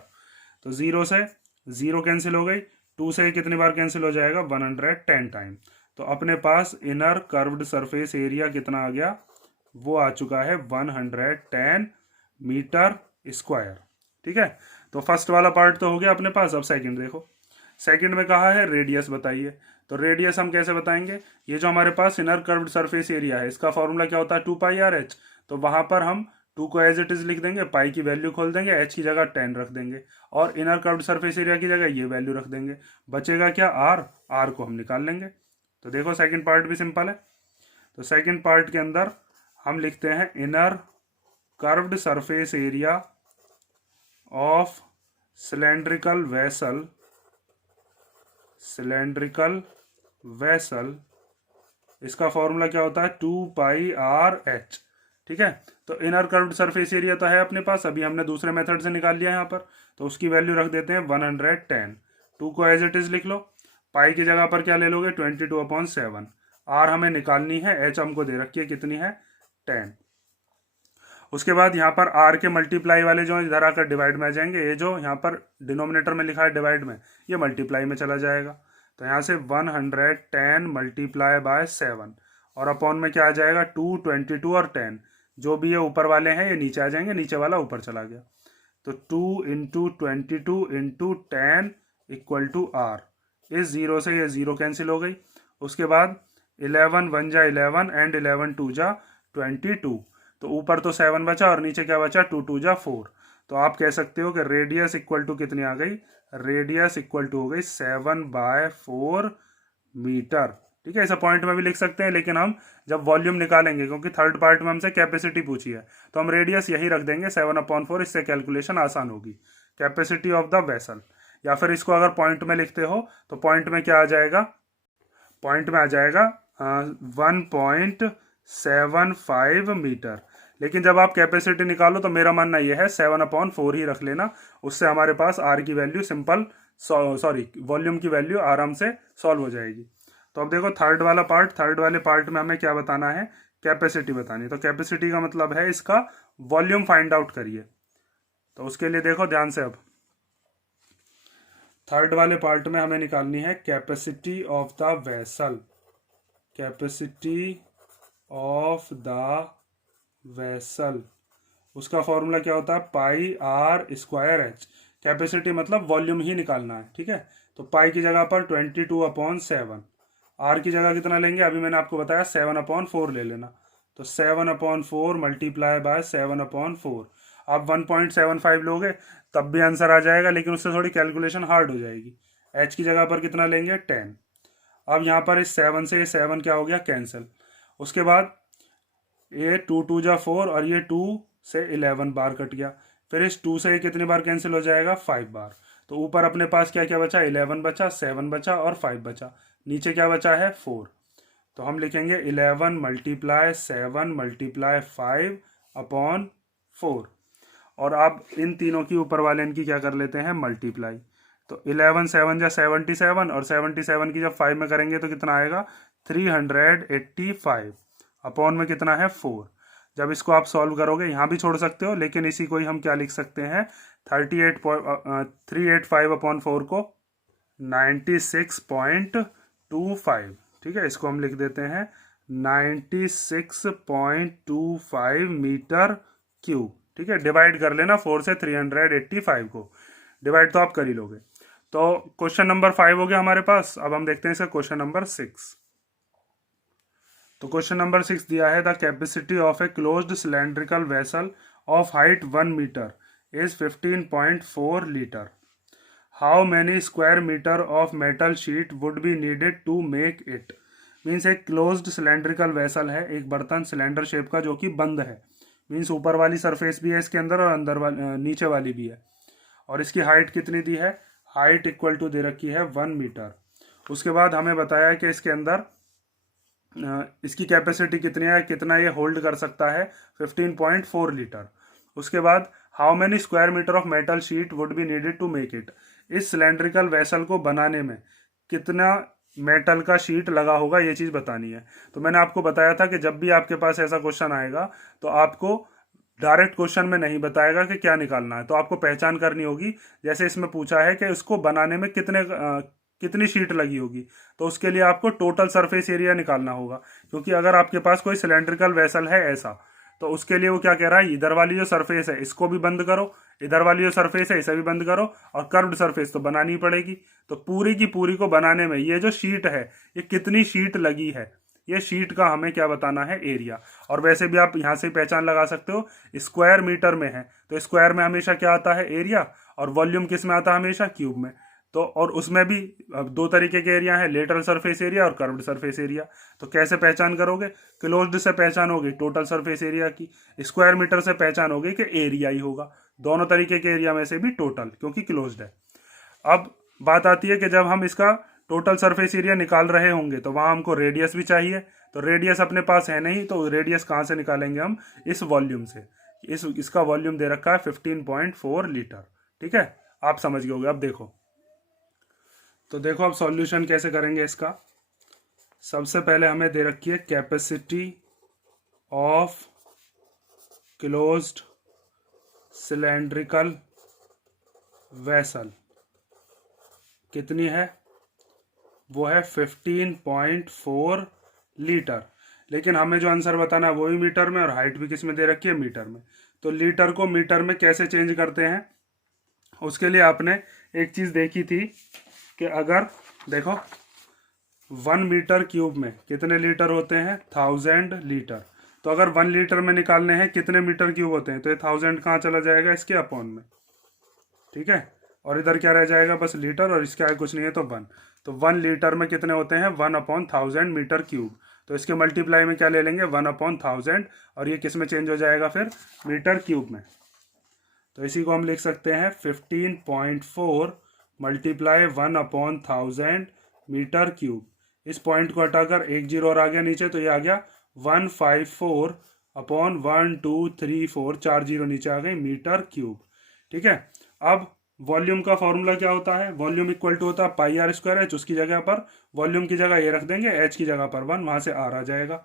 तो 0 से 0 कैंसिल हो गई, 2 से कितनी बार कैंसिल हो जाएगा 110 टाइम। तो अपने पास इनर कर्व्ड सरफेस एरिया कितना आ गया, वो आ चुका है 110 मीटर स्क्वायर। ठीक है, तो फर्स्ट वाला पार्ट तो हो गया अपने पास। अब सेकंड देखो, सेकंड में कहा है रेडियस बताइए। तो रेडियस हम कैसे बताएंगे, ये जो हमारे पास इनर कर्व्ड सरफेस एरिया है इसका फॉर्मूला क्या होता है 2πr/h। तो वहां पर हम 2 को एज इट इज लिख देंगे, पाई की वैल्यू खोल देंगे, h की जगह 10 रख देंगे और इनर कर्व्ड सरफेस एरिया की जगह ये वैल्यू रख देंगे। बचेगा क्या r को हम निकाल लेंगे। तो देखो सेकंड पार्ट भी सिंपल है। तो सेकंड पार्ट के अंदर हम लिखते हैं inner curved surface area of cylindrical vessel, इसका फॉर्मूला क्या होता है 2πr/h। ठीक है, तो इनर कर्व्ड सरफेस एरिया तो है अपने पास, अभी हमने दूसरे मेथड से निकाल लिया यहाँ पर, तो उसकी वैल्यू रख देते हैं 110। 2 को एज इट इज लिख लो, पाई की जगह पर क्या ले लोगे 22/7। आर हमें निकालनी है, एच हमको दे रखी है कितनी है 10। उसके बाद यहाँ पर आर के मल्टीप्लाई वाले जो इधर आकर डिवाइड में आ जाएंगे, ये जो यहाँ पर डिनोमिनेटर में लिखा है डिवाइड में, ये मल्टीप्लाई में चला जाएगा। तो यहाँ से 110 मल्टीप्लाई बाय 7 और अपॉन में क्या आ जाएगा 2, 22 और 10, जो भी ये ऊपर वाले हैं ये नीचे आ जाएंगे, नीचे वाला ऊपर चला गया। तो 2 into 22 into 10 equal to R. इस जीरो से ये जीरो कैंसिल हो गई। उसके बाद 11 1 जा 11 एंड 11 2 जा 22। तो ऊपर तो 7 बचा और नीचे क्या बचा 2 2 जा 4। तो आप कह सकते हो कि रेडियस इक्वल टू कितनी आ गई, रेडियस इक्वल टू हो गई 7/4 मीटर। ठीक है, इसे पॉइंट में भी लिख सकते हैं, लेकिन हम जब वॉल्यूम निकालेंगे, क्योंकि थर्ड पार्ट में हमसे कैपेसिटी पूछी है, तो हम रेडियस यही रख देंगे 7/4, इससे कैलकुलेशन आसान होगी। कैपेसिटी ऑफ द वेसल, या फिर इसको अगर पॉइंट में लिखते हो तो पॉइंट में क्या आ जाएगा, पॉइंट में आ जाएगा 1.75 मीटर। लेकिन जब आप कैपेसिटी निकालो तो मेरा मानना यह है 7/4 ही रख लेना, उससे हमारे पास आर की वैल्यू सिंपल वॉल्यूम की वैल्यू आराम से सॉल्व हो जाएगी। तो अब देखो थर्ड वाला पार्ट, थर्ड वाले पार्ट में हमें क्या बताना है, कैपेसिटी बतानी है। तो कैपेसिटी का मतलब है इसका वॉल्यूम फाइंड आउट करिए। तो उसके लिए देखो ध्यान से, अब थर्ड वाले पार्ट में हमें निकालनी है capacity of the vessel, capacity of the vessel. उसका फॉर्मूला क्या होता है πr²h। कैपेसिटी मतलब वॉल्यूम ही निकालना है। ठीक है, तो पाई की जगह पर 22/7, आर की जगह कितना लेंगे, अभी मैंने आपको बताया 7/4 ले लेना। तो 7/4 मल्टीप्लाई बाय 7/4। आप 1.75 लोगे तब भी आंसर आ जाएगा, लेकिन उससे थोड़ी कैलकुलेशन हार्ड हो जाएगी। एच की जगह पर कितना लेंगे 10। अब यहाँ पर इस 7 से ये 7 क्या हो गया कैंसिल। उसके बाद ये 2 2 जा 4 और ये 2 से 11 बार कट गया। फिर इस 2 से ये कितनी बार कैंसिल हो जाएगा 5 बार। तो ऊपर अपने पास क्या क्या बचा 11 बचा, 7 बचा और 5 बचा। नीचे क्या बचा है 4। तो हम लिखेंगे 11 मल्टीप्लाई 7 मल्टीप्लाई 5/4। और आप इन तीनों की ऊपर वाले इनकी क्या कर लेते हैं मल्टीप्लाई। तो 11 7 जा 77 और 77 की जब 5 में करेंगे तो कितना आएगा 385। अपॉन में कितना है 4। जब इसको आप सॉल्व करोगे यहाँ भी छोड़ सकते हो, लेकिन इसी को ही हम क्या लिख सकते हैं 385/4 को 96.25। ठीक है, इसको हम लिख देते हैं 96.25 मीटर क्यूब। ठीक है, डिवाइड कर लेना 4 से 385 को, डिवाइड तो आप कर ही लोगे। तो क्वेश्चन नंबर 5 हो गया हमारे पास। अब हम देखते हैं इसका क्वेश्चन नंबर 6। तो क्वेश्चन नंबर 6 दिया है the capacity of a closed cylindrical vessel of height 1 metre is 15.4 litre. How many square metre of metal sheet would be needed to make it. Means एक क्लोज्ड सिलेंड्रिकल वेसल है, एक बर्तन cylinder shape का जो कि बंद है। Means ऊपर वाली सरफेस भी है इसके अंदर और अंदर वाली नीचे वाली भी है। और इसकी हाइट कितनी दी है, हाइट इक्वल टू दे रखी है 1 मीटर। उसके बाद हमें बताया कि इसके अंदर इसकी कैपेसिटी कितनी है, कितना ये होल्ड कर सकता है 15.4 लीटर। उसके बाद how many square metre of metal sheet would be needed to make it. इस सिलेंड्रिकल वेसल को बनाने में कितना मेटल का शीट लगा होगा ये चीज़ बतानी है। तो मैंने आपको बताया था कि जब भी आपके पास ऐसा क्वेश्चन आएगा तो आपको डायरेक्ट क्वेश्चन में नहीं बताएगा कि क्या निकालना है, तो आपको पहचान करनी होगी। जैसे इसमें पूछा है कि इसको बनाने में कितनी शीट लगी होगी। तो उसके लिए आपको टोटल सरफेस एरिया निकालना होगा, क्योंकि अगर आपके पास कोई सिलेंड्रिकल वेसल है ऐसा, तो उसके लिए वो क्या कह रहा है, इधर वाली जो सरफेस है इसको भी बंद करो, इधर वाली जो सरफेस है इसे भी बंद करो, और कर्व्ड सरफेस तो बनानी पड़ेगी। तो पूरी की पूरी को बनाने में ये जो शीट है ये कितनी शीट लगी है, ये शीट का हमें क्या बताना है, एरिया। और वैसे भी आप यहाँ से पहचान लगा सकते हो, स्क्वायर मीटर में है तो स्क्वायर में हमेशा क्या आता है, एरिया, और वॉल्यूम किस में आता है, हमेशा क्यूब में। तो और उसमें भी अब दो तरीके के एरिया है, लेटरल सरफेस एरिया और कर्व्ड सरफेस एरिया। तो कैसे पहचान करोगे, क्लोज्ड से पहचानोगे टोटल सरफेस एरिया की, स्क्वायर मीटर से पहचानोगे कि एरिया ही होगा। दोनों तरीके के एरिया में से भी टोटल, क्योंकि क्लोज्ड है। अब बात आती है कि जब हम इसका टोटल सरफेस एरिया निकाल रहे होंगे तो वहां हमको रेडियस भी चाहिए। तो रेडियस अपने पास है नहीं, तो रेडियस कहाँ से निकालेंगे हम, इस वॉल्यूम से। इसका वॉल्यूम दे रखा है 15.4 लीटर। ठीक है, आप समझ गए होगे। अब देखो, तो देखो अब सॉल्यूशन कैसे करेंगे इसका। सबसे पहले हमें दे रखी है capacity of closed cylindrical vessel, कितनी है, वो है 15.4 लीटर। लेकिन हमें जो आंसर बताना है वो भी मीटर में, और हाइट भी किस में दे रखी है, मीटर में। तो लीटर को मीटर में कैसे चेंज करते हैं, उसके लिए आपने एक चीज़ देखी थी कि अगर देखो 1 मीटर क्यूब में कितने लीटर होते हैं, 1000 लीटर। तो अगर 1 लीटर में निकालने हैं कितने मीटर क्यूब होते हैं, तो ये 1000 कहाँ चला जाएगा, इसके अपॉन में। ठीक है, और इधर क्या रह जाएगा, बस लीटर, और इसके आगे कुछ नहीं है तो 1। तो 1 लीटर में कितने होते हैं, 1/1000 मीटर क्यूब। तो इसके मल्टीप्लाई में क्या ले लेंगे, 1/1000, और ये किस में चेंज हो जाएगा फिर, मीटर क्यूब में। तो इसी को हम लिख सकते हैं 15.4 मल्टीप्लाई 1/1000 मीटर क्यूब। इस पॉइंट को हटाकर एक जीरो और आ गया नीचे, तो ये आ गया 154/1234, 4 जीरो नीचे आ गई, मीटर क्यूब। ठीक है, अब वॉल्यूम का फॉर्मूला क्या होता है, वॉल्यूम इक्वल टू होता है पाई आर स्क्वायर एच। उसकी जगह पर वॉल्यूम की जगह ये रख देंगे, एच की जगह पर 1, वहां से आर आ जाएगा।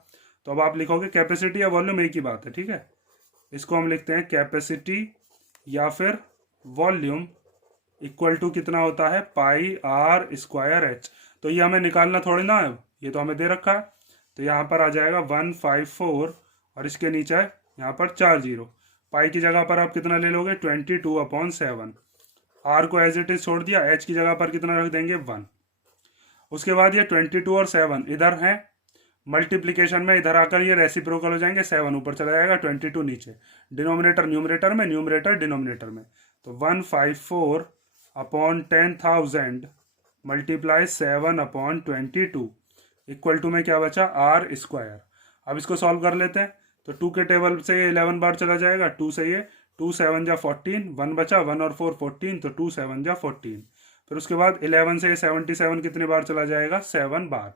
तो अब आप लिखोगे कैपेसिटी या वॉल्यूम, एक ही बात है। ठीक है, इसको हम लिखते हैं कैपेसिटी या फिर वॉल्यूम इक्वल टू कितना होता है, पाई आर स्क्वायर एच। तो ये हमें निकालना थोड़ी ना है, ये तो हमें दे रखा है। तो यहाँ पर आ जाएगा 154, और इसके नीचे है यहाँ पर 4 जीरो। पाई की जगह पर आप कितना ले लोगे, 22/7। आर को एज इट इज छोड़ दिया, एच की जगह पर कितना रख देंगे, 1। उसके बाद ये 22 और 7 इधर है मल्टीप्लीकेशन में, इधर आकर ये रेसिप्रोकल हो जाएंगे, 7 ऊपर चला जाएगा, 22 नीचे, डिनोमिनेटर न्यूमरेटर में, न्यूमरेटर डिनोमिनेटर में। तो 154/10,000 मल्टीप्लाई 7/22 इक्वल टू में क्या बचा, आर स्क्वायर। अब इसको सॉल्व कर लेते हैं। तो 2 के टेबल से ये 11 बार चला जाएगा, 2 से ये 2 7 जा 14, 1 बचा, 1 और 4 14, तो 2 7 जा 14। फिर उसके बाद 11 से 77 कितने बार चला जाएगा, 7 बार।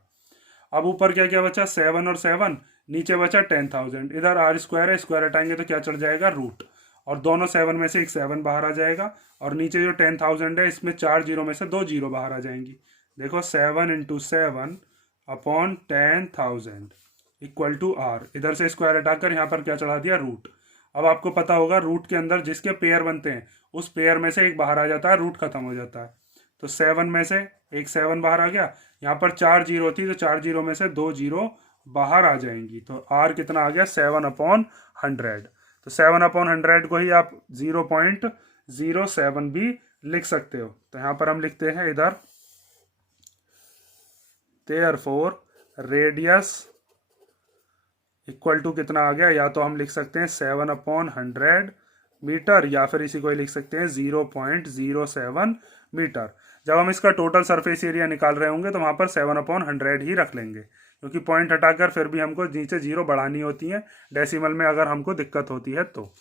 अब ऊपर क्या क्या बचा, 7 और 7, नीचे बचा 10,000। इधर आर स्क्वायर है, स्क्वायर हटाएंगे तो क्या चढ़ जाएगा, रूट, और दोनों 7 में से एक 7 बाहर आ जाएगा, और नीचे जो 10,000 है इसमें 4 जीरो में से 2 जीरो बाहर आ जाएंगी। देखो 7 × 7/10,000 इक्वल टू आर। इधर से स्क्वायर हटाकर यहाँ पर क्या चढ़ा दिया, रूट। अब आपको पता होगा रूट के अंदर जिसके पेयर बनते हैं उस पेयर में से एक बाहर आ जाता है, रूट खत्म हो जाता है। तो 7 में से एक 7 बाहर आ गया, यहाँ पर 4 जीरो थी तो 4 जीरो में से 2 जीरो बाहर आ जाएंगी। तो आर कितना आ गया, 7/100। तो 7/100 को ही आप 0.07 भी लिख सकते हो। तो यहाँ पर हम लिखते हैं इधर, देयरफॉर रेडियस इक्वल टू कितना आ गया, या तो हम लिख सकते हैं 7/100 मीटर, या फिर इसी को ही लिख सकते हैं 0.07 मीटर। जब हम इसका टोटल सरफेस एरिया निकाल रहे होंगे तो वहां पर 7/100 ही रख लेंगे, क्योंकि पॉइंट हटाकर फिर भी हमको नीचे जीरो बढ़ानी होती है डेसिमल में, अगर हमको दिक्कत होती है तो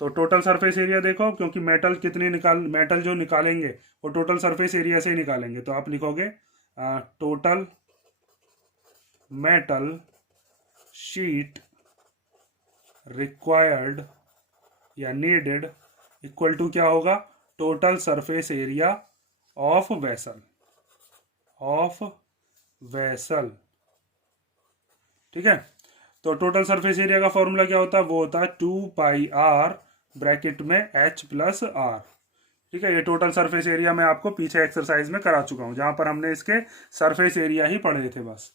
टोटल सरफेस एरिया देखो, क्योंकि मेटल जो निकालेंगे वो टोटल सरफेस एरिया से ही निकालेंगे। तो आप लिखोगे टोटल मेटल शीट रिक्वायर्ड या नीडेड इक्वल टू क्या होगा, total surface area of vessel. ठीक है, तो टोटल सरफेस एरिया का फॉर्मूला क्या होता है, वो होता है 2 पाई आर ब्रैकेट में H + R। ठीक है, ये टोटल सरफेस एरिया मैं आपको पीछे एक्सरसाइज में करा चुका हूँ, जहाँ पर हमने इसके सरफेस एरिया ही पढ़े थे बस।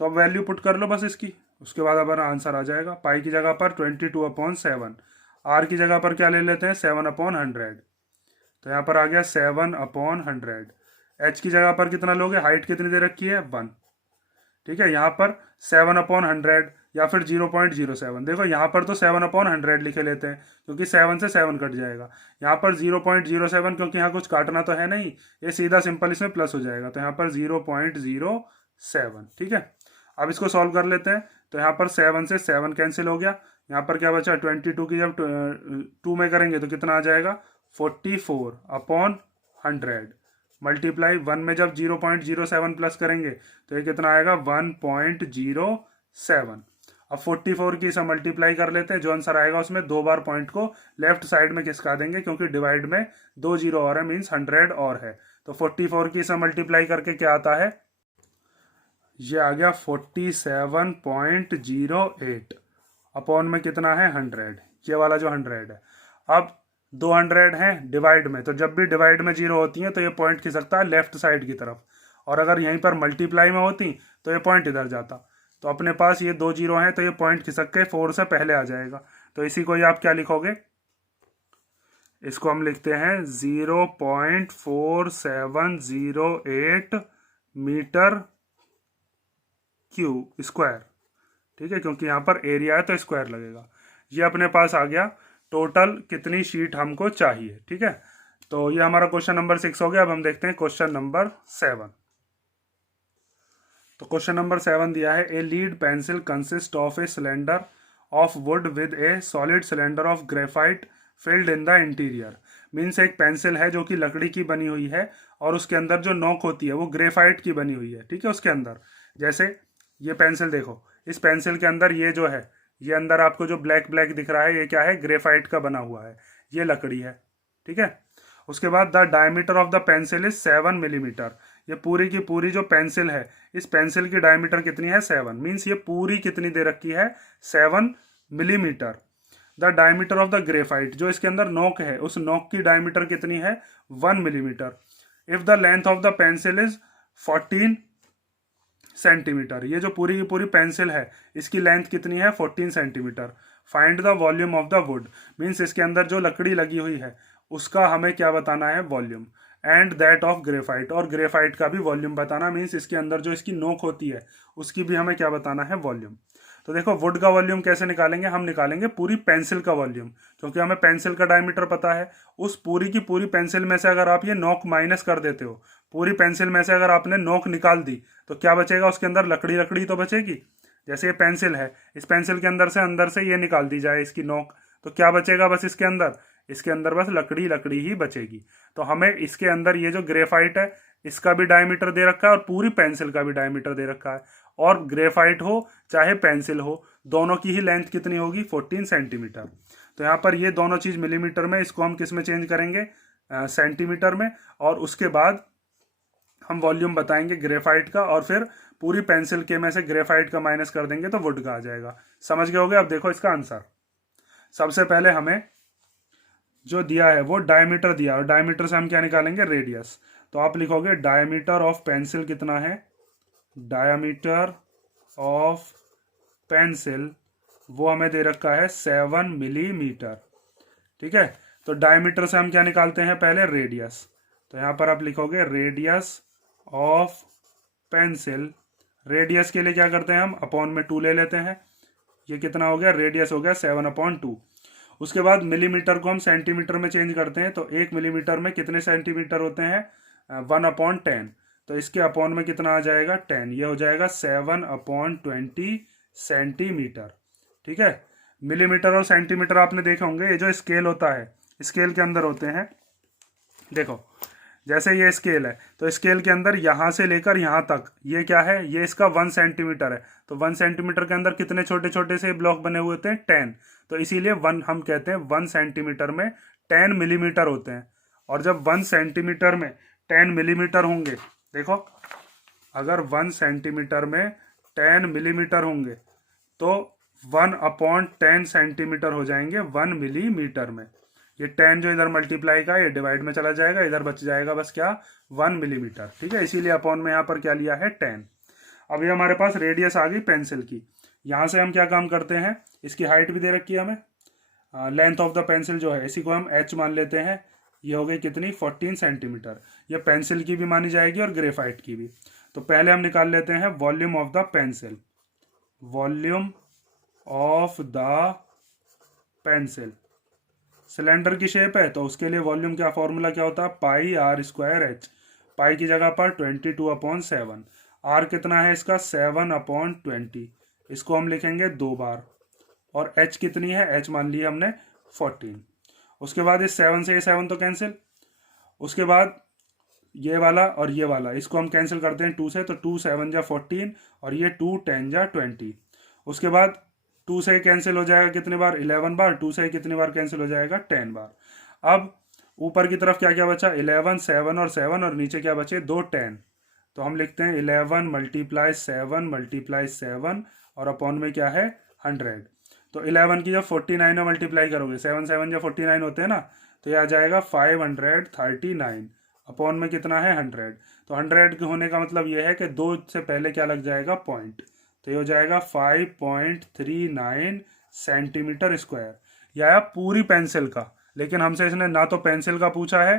तो अब वैल्यू पुट कर लो बस इसकी, उसके बाद हमारा आंसर आ जाएगा। पाई की जगह पर 22/7, आर की जगह पर क्या ले लेते हैं 7/100, तो यहाँ पर आ गया 7/100। एच की जगह पर कितना लोगे, हाइट कितनी दे रखी है 1, ठीक है, यहाँ पर 7/100 या फिर 0.07। देखो यहाँ पर तो 7/100 लिखे लेते हैं क्योंकि 7 से 7 कट जाएगा। यहाँ पर 0.07 क्योंकि यहाँ कुछ काटना तो है नहीं, ये सीधा सिंपल इसमें प्लस हो जाएगा, तो यहाँ पर 0.07। ठीक है, अब इसको सॉल्व कर लेते हैं। तो यहाँ पर 7 से 7 कैंसिल हो गया, यहाँ पर क्या बचा 22 की जब 2 में करेंगे तो कितना आ जाएगा 44/100 मल्टीप्लाई 1 में जब 0.07 प्लस करेंगे तो ये कितना आएगा 1.07। अब 44 की इसे मल्टीप्लाई कर लेते हैं, जो आंसर आएगा उसमें 2 बार पॉइंट को लेफ्ट साइड में खिसका देंगे क्योंकि डिवाइड में 2 जीरो और है, मीन्स 100 और है। तो 44 की इसे मल्टीप्लाई करके क्या आता है, ये आ गया 47.08 अपॉन में कितना है 100, ये वाला जो 100 है। अब 200 है डिवाइड में, तो जब भी डिवाइड में जीरो होती है तो ये पॉइंट खिसकता है लेफ्ट साइड की तरफ, और अगर यहीं पर मल्टीप्लाई में होती तो ये पॉइंट इधर जाता। तो अपने पास ये 2 जीरो हैं तो ये पॉइंट खिसक के 4 से पहले आ जाएगा। तो इसी को ही आप क्या लिखोगे, इसको हम लिखते हैं 0.4708 मीटर क्यू स्क्वायर। ठीक है, क्योंकि यहाँ पर एरिया है तो स्क्वायर लगेगा। ये अपने पास आ गया टोटल कितनी शीट हमको चाहिए। ठीक है, तो ये हमारा क्वेश्चन नंबर 6 हो गया। अब हम देखते हैं क्वेश्चन नंबर 7। तो क्वेश्चन नंबर 7 दिया है, a lead pencil consist of a cylinder of would with A solid cylinder of graphite filled in the interior. Means एक पेंसिल है जो कि लकड़ी की बनी हुई है और उसके अंदर जो नोक होती है वो ग्रेफाइट की बनी हुई है। ठीक है, उसके अंदर जैसे ये पेंसिल देखो, इस पेंसिल के अंदर ये जो है, ये अंदर आपको जो ब्लैक ब्लैक दिख रहा है ये क्या है, ग्रेफाइट का बना हुआ है, ये लकड़ी है। ठीक है, उसके बाद the diameter of the pencil is 7 millimetre. ये पूरी की पूरी जो पेंसिल है, इस पेंसिल की डायमीटर कितनी है 7, मीन्स ये पूरी कितनी दे रखी है 7 millimetre. The diameter of the graphite, जो इसके अंदर नोक है उस नोक की डायमीटर कितनी है 1 millimetre. If the length of the pencil is 14 centimetre, ये जो पूरी की पूरी पेंसिल है इसकी लेंथ कितनी है 14 centimetre. Find the volume of the would, means इसके अंदर जो लकड़ी लगी हुई है उसका हमें क्या बताना है volume, and that of graphite, और ग्रेफाइट का भी वॉल्यूम बताना, मीन्स इसके अंदर जो इसकी नोक होती है उसकी भी हमें क्या बताना है वॉल्यूम। तो देखो वुड का वॉल्यूम कैसे निकालेंगे, हम निकालेंगे पूरी पेंसिल का वॉल्यूम, क्योंकि हमें पेंसिल का डायमीटर पता है। उस पूरी की पूरी पेंसिल में से अगर आप ये नोक माइनस कर देते हो, पूरी पेंसिल में से अगर आपने नोक निकाल दी तो क्या बचेगा उसके अंदर, लकड़ी लकड़ी तो बचेगी। जैसे ये पेंसिल है, इस पेंसिल के अंदर से ये निकाल दी जाए इसकी नोक, तो क्या बचेगा बस इसके अंदर बस लकड़ी लकड़ी ही बचेगी। तो हमें इसके अंदर ये जो ग्रेफाइट है इसका भी डायमीटर दे रखा है और पूरी पेंसिल का भी डायमीटर दे रखा है, और ग्रेफाइट हो चाहे पेंसिल हो दोनों की ही लेंथ कितनी होगी 14 सेंटीमीटर। तो यहाँ पर ये दोनों चीज मिलीमीटर में, इसको हम किस में चेंज करेंगे सेंटीमीटर में, और उसके बाद हम वॉल्यूम बताएंगे ग्रेफाइट का, और फिर पूरी पेंसिल के में से ग्रेफाइट का माइनस कर देंगे तो वुड का आ जाएगा। समझ गए होगे। अब देखो इसका आंसर, सबसे पहले हमें जो दिया है वो डायमीटर दिया, और डायमीटर से हम क्या निकालेंगे रेडियस। तो आप लिखोगे डायमीटर ऑफ पेंसिल कितना है, डायमीटर ऑफ पेंसिल वो हमें दे रखा है 7 मिलीमीटर। ठीक है, तो डायमीटर से हम क्या निकालते हैं पहले रेडियस। तो यहाँ पर आप लिखोगे रेडियस ऑफ पेंसिल, रेडियस के लिए क्या करते हैं हम अपॉन में 2 ले लेते हैं, ये कितना हो गया रेडियस हो गया 7/2। उसके बाद मिलीमीटर को हम सेंटीमीटर में चेंज करते हैं, तो 1 मिलीमीटर में कितने सेंटीमीटर होते हैं 1/10, तो इसके अपॉन में कितना आ जाएगा 10, ये हो जाएगा 7/20 सेंटीमीटर। ठीक है, मिलीमीटर और सेंटीमीटर आपने देखे होंगे, ये जो स्केल होता है स्केल के अंदर होते हैं। देखो जैसे ये स्केल है तो स्केल के अंदर यहाँ से लेकर यहाँ तक ये क्या है, ये इसका 1 सेंटीमीटर है, तो 1 सेंटीमीटर के अंदर कितने छोटे छोटे से ब्लॉक बने हुए होते हैं 10, तो इसीलिए 1 हम कहते हैं 1 सेंटीमीटर में 10 मिलीमीटर होते हैं। और जब 1 सेंटीमीटर में 10 मिलीमीटर होंगे, देखो अगर 1 सेंटीमीटर में 10 मिलीमीटर होंगे तो 1/10 सेंटीमीटर हो जाएंगे 1 मिलीमीटर में। ये 10 जो इधर मल्टीप्लाई का ये डिवाइड में चला जाएगा, इधर बच जाएगा बस क्या 1 मिलीमीटर, ठीक है। इसीलिए अपॉन में यहाँ पर क्या लिया है 10। अब ये हमारे पास रेडियस आ गई पेंसिल की। यहाँ से हम क्या काम करते हैं, इसकी हाइट भी दे रखी है हमें, लेंथ ऑफ द पेंसिल जो है इसी को हम h मान लेते हैं। ये हो गई कितनी 14 सेंटीमीटर। ये पेंसिल की भी मानी जाएगी और ग्रेफाइट की भी। तो पहले हम निकाल लेते हैं volume of the pencil. Volume of the pencil, cylinder की शेप है तो उसके लिए वॉल्यूम क्या फॉर्मूला क्या होता है, पाई आर स्क्वायर एच। पाई की जगह पर 22/7। आर कितना है इसका 7/20। इसको हम लिखेंगे 2 बार। और एच कितनी है, एच मान ली हमने 14। उसके बाद इस 7 से ये 7 तो कैंसिल। उसके बाद ये वाला और ये वाला इसको हम कैंसिल करते हैं 2 से, तो 2 7 जा 14 और ये 2 10 जा 20। उसके बाद 2 से कैंसिल हो जाएगा कितने बार 11 बार, 2 से कितनी बार कैंसिल हो जाएगा 10 बार। अब ऊपर की तरफ क्या क्या बचा 11 7 और 7 और नीचे क्या बचे 2 10। तो हम लिखते हैं 11 × 7 × 7 और अपॉन में क्या है 100। तो 11 की जब 49 में मल्टीप्लाई करोगे 7 7 जब 49 होते हैं ना, तो ये आ जाएगा 539। अपॉन में कितना है 100। तो 100 होने का मतलब ये है कि 2 से पहले क्या लग जाएगा पॉइंट। तो ये हो जाएगा 5.39 सेंटीमीटर स्क्वायर। यह आया पूरी पेंसिल का। लेकिन हमसे इसने ना तो पेंसिल का पूछा है,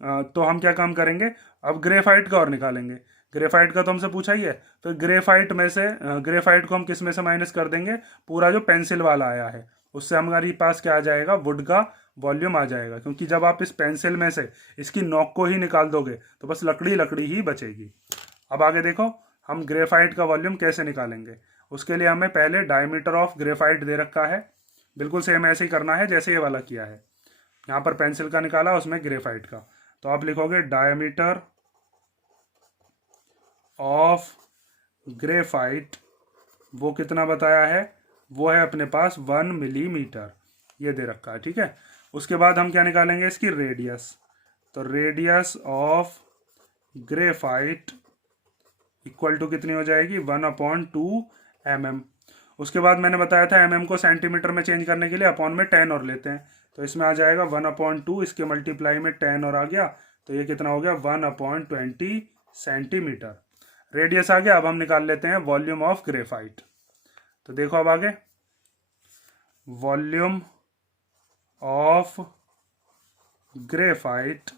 तो हम क्या काम करेंगे अब ग्रेफाइट का और निकालेंगे। ग्रेफाइट का तो हमसे पूछा ही है, फिर ग्रेफाइट में से ग्रेफाइट को हम किस में से माइनस कर देंगे, पूरा जो पेंसिल वाला आया है उससे हमारे पास क्या आ जाएगा वुड का वॉल्यूम आ जाएगा। क्योंकि जब आप इस पेंसिल में से इसकी नोक को ही निकाल दोगे तो बस लकड़ी लकड़ी ही बचेगी। अब आगे देखो हम ग्रेफाइट का वॉल्यूम कैसे निकालेंगे। उसके लिए हमें पहले डायमीटर ऑफ ग्रेफाइट दे रखा है, बिल्कुल सेम ऐसे ही करना है जैसे ये वाला किया है। यहाँ पर पेंसिल का निकाला, उसमें ग्रेफाइट का। तो आप लिखोगे डायमीटर ऑफ ग्रेफाइट, वो कितना बताया है, वो है अपने पास 1 मिलीमीटर, ये दे रखा है, ठीक है। उसके बाद हम क्या निकालेंगे इसकी रेडियस। तो radius of graphite equal to कितनी हो जाएगी 1/2 mm। उसके बाद मैंने बताया था mm को सेंटीमीटर में चेंज करने के लिए अपॉन में 10 और लेते हैं। तो इसमें आ जाएगा 1/2, इसके मल्टीप्लाई में 10 और आ गया, तो ये कितना हो गया 1/20 सेंटीमीटर। रेडियस आ गया। अब हम निकाल लेते हैं वॉल्यूम ऑफ ग्रेफाइट। तो देखो अब आगे वॉल्यूम ऑफ ग्रेफाइट,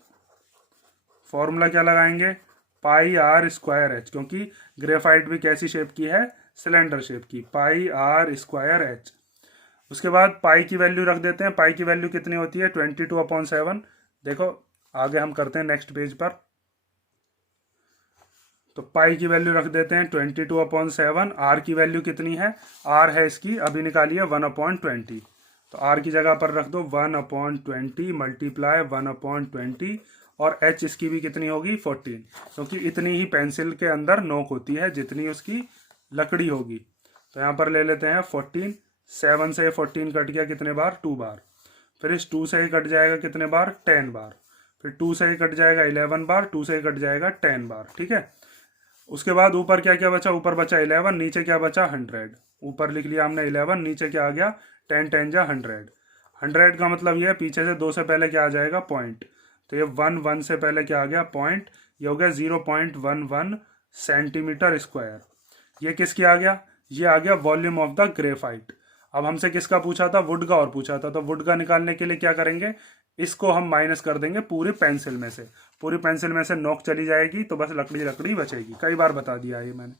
फॉर्मूला क्या लगाएंगे पाई आर स्क्वायर एच, क्योंकि ग्रेफाइट भी कैसी शेप की है सिलेंडर शेप की, पाई आर स्क्वायर एच। उसके बाद पाई की वैल्यू रख देते हैं। पाई की वैल्यू कितनी होती है 22/7। देखो आगे हम करते हैं नेक्स्ट पेज पर। तो पाई की वैल्यू रख देते हैं 22/7। आर की वैल्यू कितनी है, आर है इसकी अभी निकाली है 1/20। तो आर की जगह पर रख दो 1/20 मल्टीप्लाई 1/20 और एच इसकी भी कितनी होगी 14, क्योंकि इतनी ही पेंसिल के अंदर नोक होती है जितनी उसकी लकड़ी होगी। तो यहाँ पर ले लेते हैं 14। 7 से 14 कट गया कितने बार 2 बार। फिर इस 2 से ही कट जाएगा कितने बार 10 बार। फिर 2 से ही कट जाएगा 11 बार, 2 से ही कट जाएगा 10 बार, ठीक है। उसके बाद ऊपर क्या क्या बचा, ऊपर बचा 11, नीचे क्या बचा 100। ऊपर लिख लिया हमने 11, नीचे क्या आ गया 10 10 जा 100। 100 का मतलब ये है पीछे से 2 से पहले क्या आ जाएगा पॉइंट। तो ये 1 1 से पहले क्या आ गया पॉइंट, ये हो गया 0.11 सेंटीमीटर स्क्वायर। ये किसकी आ गया, ये आ गया वॉल्यूम ऑफ द ग्रेफाइट। अब हमसे किसका पूछा था वुड का और पूछा था, तो वुड का निकालने के लिए क्या करेंगे, इसको हम माइनस कर देंगे पूरी पेंसिल में से। पूरी पेंसिल में से नोक चली जाएगी तो बस लकड़ी लकड़ी बचेगी। कई बार बता दिया ये मैंने।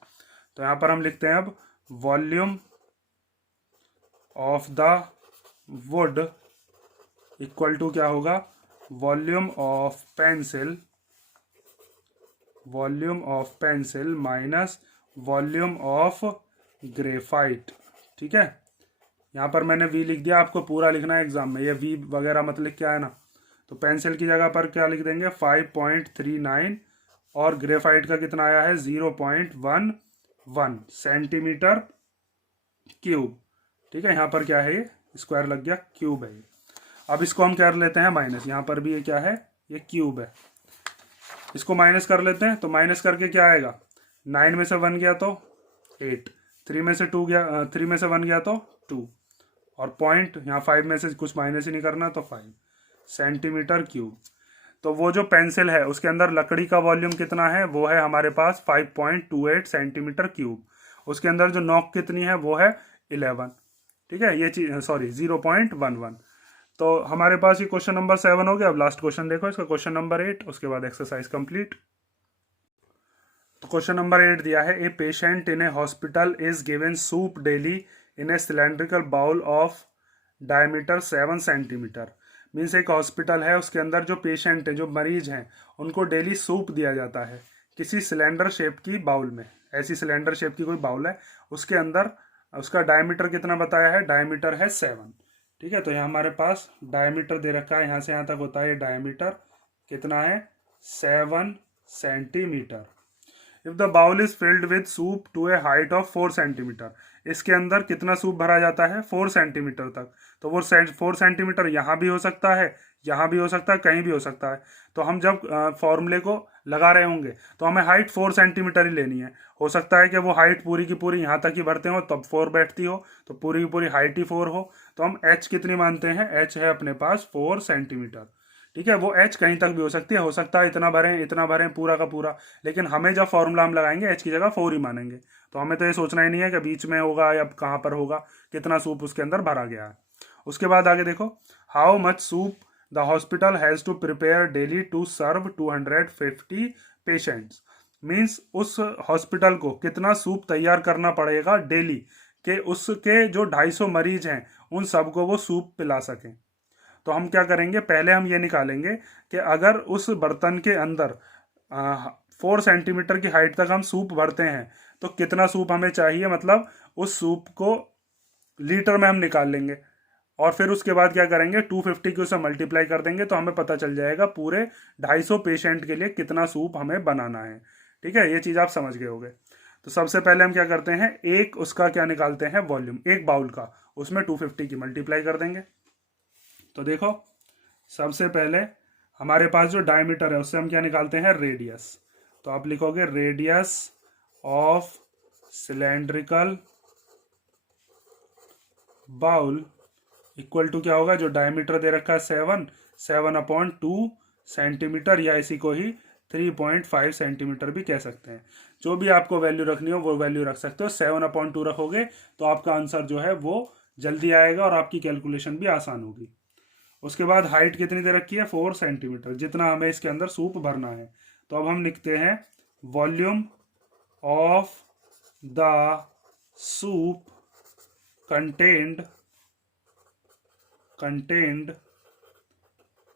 तो यहाँ पर हम लिखते हैं अब volume of the wood equal to क्या होगा volume of pencil, volume of pencil minus volume of graphite, ठीक है। यहाँ पर मैंने वी लिख दिया, आपको पूरा लिखना है एग्जाम में, ये वी वगैरह मत लिख के आया ना। तो पेंसिल की जगह पर क्या लिख देंगे 5.39 और ग्रेफाइट का कितना आया है 0.11 सेंटीमीटर क्यूब, ठीक है। यहाँ पर क्या है ये स्क्वायर लग गया, क्यूब है ये। अब इसको हम कर लेते हैं माइनस, यहाँ पर भी ये क्या है ये क्यूब है। इसको माइनस कर लेते हैं, तो माइनस करके क्या आएगा 9 में से 1 गया तो 8, 3 में से 2 गया 3 में से 1 गया तो 2 और पॉइंट यहाँ 5 में से कुछ माइनस ही नहीं करना तो 5। Centimetre cube. तो वो जो पेंसिल है उसके अंदर लकड़ी का वॉल्यूम कितना है, वो है हमारे पास 5.28 सेंटीमीटर क्यूब। उसके अंदर जो नॉक कितनी है वो है 11। ठीक है, ये चीज सॉरी 0.11। तो हमारे पास ये क्वेश्चन नंबर 7 हो गया। अब लास्ट क्वेश्चन देखो इसका, क्वेश्चन नंबर 8, उसके बाद एक्सरसाइज कंप्लीट। तो क्वेश्चन नंबर 8 दिया है, a patient in a hospital is given soup daily in a cylindrical bowl of diameter 7 centimetre. Means एक हॉस्पिटल है, उसके अंदर जो पेशेंट है, जो मरीज हैं, उनको डेली सूप दिया जाता है किसी सिलेंडर शेप की बाउल में। ऐसी सिलेंडर शेप की कोई बाउल है, उसके अंदर उसका डायमीटर कितना बताया है, डायमीटर है 7। ठीक है, तो यहाँ हमारे पास डायमीटर दे रखा है, यहाँ से यहाँ तक होता है डायमीटर कितना है 7 centimetre. If the bowl is filled with soup to a height of 4 centimetre, इसके अंदर कितना सूप भरा जाता है 4 सेंटीमीटर तक। तो वो 4 सेंटीमीटर यहाँ भी हो सकता है, यहाँ भी हो सकता है, कहीं भी हो सकता है। तो हम जब फॉर्मूले को लगा रहे होंगे तो हमें हाइट 4 सेंटीमीटर ही लेनी है। हो सकता है कि वो हाइट पूरी की पूरी यहाँ तक ही भरते हो तब 4 बैठती हो, तो पूरी की पूरी हाइट ही 4 हो। तो हम एच कितनी मानते हैं, एच है अपने पास 4 सेंटीमीटर। ठीक है, वो एच कहीं तक भी हो सकता है इतना भरें पूरा का पूरा, लेकिन हमें जब फॉर्मूला हम लगाएंगे एच की जगह 4 ही मानेंगे। तो हमें तो ये सोचना ही नहीं है कि बीच में होगा या कहाँ पर होगा, कितना सूप उसके अंदर भरा गया है। उसके बाद आगे देखो, how much soup the hospital has to prepare daily to serve 250 patients. Means उस हॉस्पिटल को कितना सूप तैयार करना पड़ेगा डेली, के उसके जो 250 मरीज हैं उन सबको वो सूप पिला सकें। तो हम क्या करेंगे, पहले हम ये निकालेंगे कि अगर उस बर्तन के अंदर 4 सेंटीमीटर की हाइट तक हम सूप भरते हैं तो कितना सूप हमें चाहिए, मतलब उस सूप को लीटर में हम निकाल लेंगे। और फिर उसके बाद क्या करेंगे, 250 की उसे मल्टीप्लाई कर देंगे तो हमें पता चल जाएगा पूरे 250 पेशेंट के लिए कितना सूप हमें बनाना है। ठीक है, ये चीज़ आप समझ गए होंगे। तो सबसे पहले हम क्या करते हैं, एक उसका क्या निकालते हैं वॉल्यूम, एक बाउल का, उसमें 250 की मल्टीप्लाई कर देंगे। तो देखो, सबसे पहले हमारे पास जो डायमीटर है उससे हम क्या निकालते हैं, रेडियस। तो आप लिखोगे radius of cylindrical bowl equal to क्या होगा, जो डायमीटर दे रखा है 7/2 सेंटीमीटर, या इसी को ही 3.5 सेंटीमीटर भी कह सकते हैं। जो भी आपको वैल्यू रखनी हो वो वैल्यू रख सकते हो। 7/2 रखोगे तो आपका आंसर जो है वो जल्दी आएगा और आपकी कैलकुलेशन भी आसान होगी। उसके बाद हाइट कितनी दे रखी है, 4 सेंटीमीटर, जितना हमें इसके अंदर सूप भरना है। तो अब हम लिखते हैं volume of the soup contained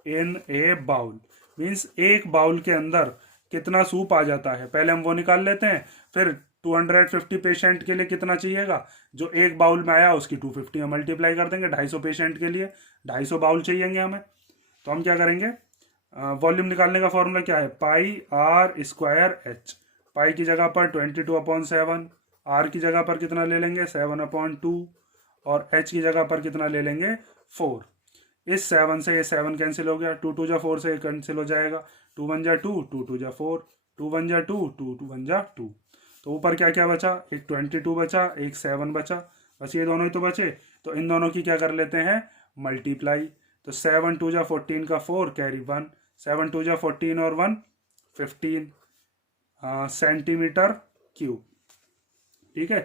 in a bowl. Means एक बाउल के अंदर कितना सूप आ जाता है, पहले हम वो निकाल लेते हैं। फिर 250 पेशेंट के लिए कितना चाहिएगा, जो एक बाउल में आया उसकी 250 में मल्टीप्लाई कर देंगे। 250 पेशेंट के लिए 250 बाउल चाहिएंगे हमें। तो हम क्या करेंगे, वॉल्यूम निकालने का फॉर्मूला क्या है, पाई आर स्क्वायर एच। पाई की जगह पर 22/7, आर की जगह पर कितना ले लेंगे 7/2, और एच की जगह पर कितना ले लेंगे 4। इस 7 से ये 7 कैंसिल हो गया, 2 2 जा 4 से कैंसिल हो जाएगा, 2 1 जा 2, 2 2 जा 4, 2 1 जा 2, 2 2 1 जा 2। तो ऊपर क्या क्या बचा, एक 22 बचा, एक 7 बचा, बस ये दोनों ही तो बचे। तो इन दोनों की क्या कर लेते हैं, मल्टीप्लाई। तो 7 2 जा 14 का 4 कैरी 1, 7 2 जा 14 और 1 15 सेंटीमीटर क्यूब। ठीक है,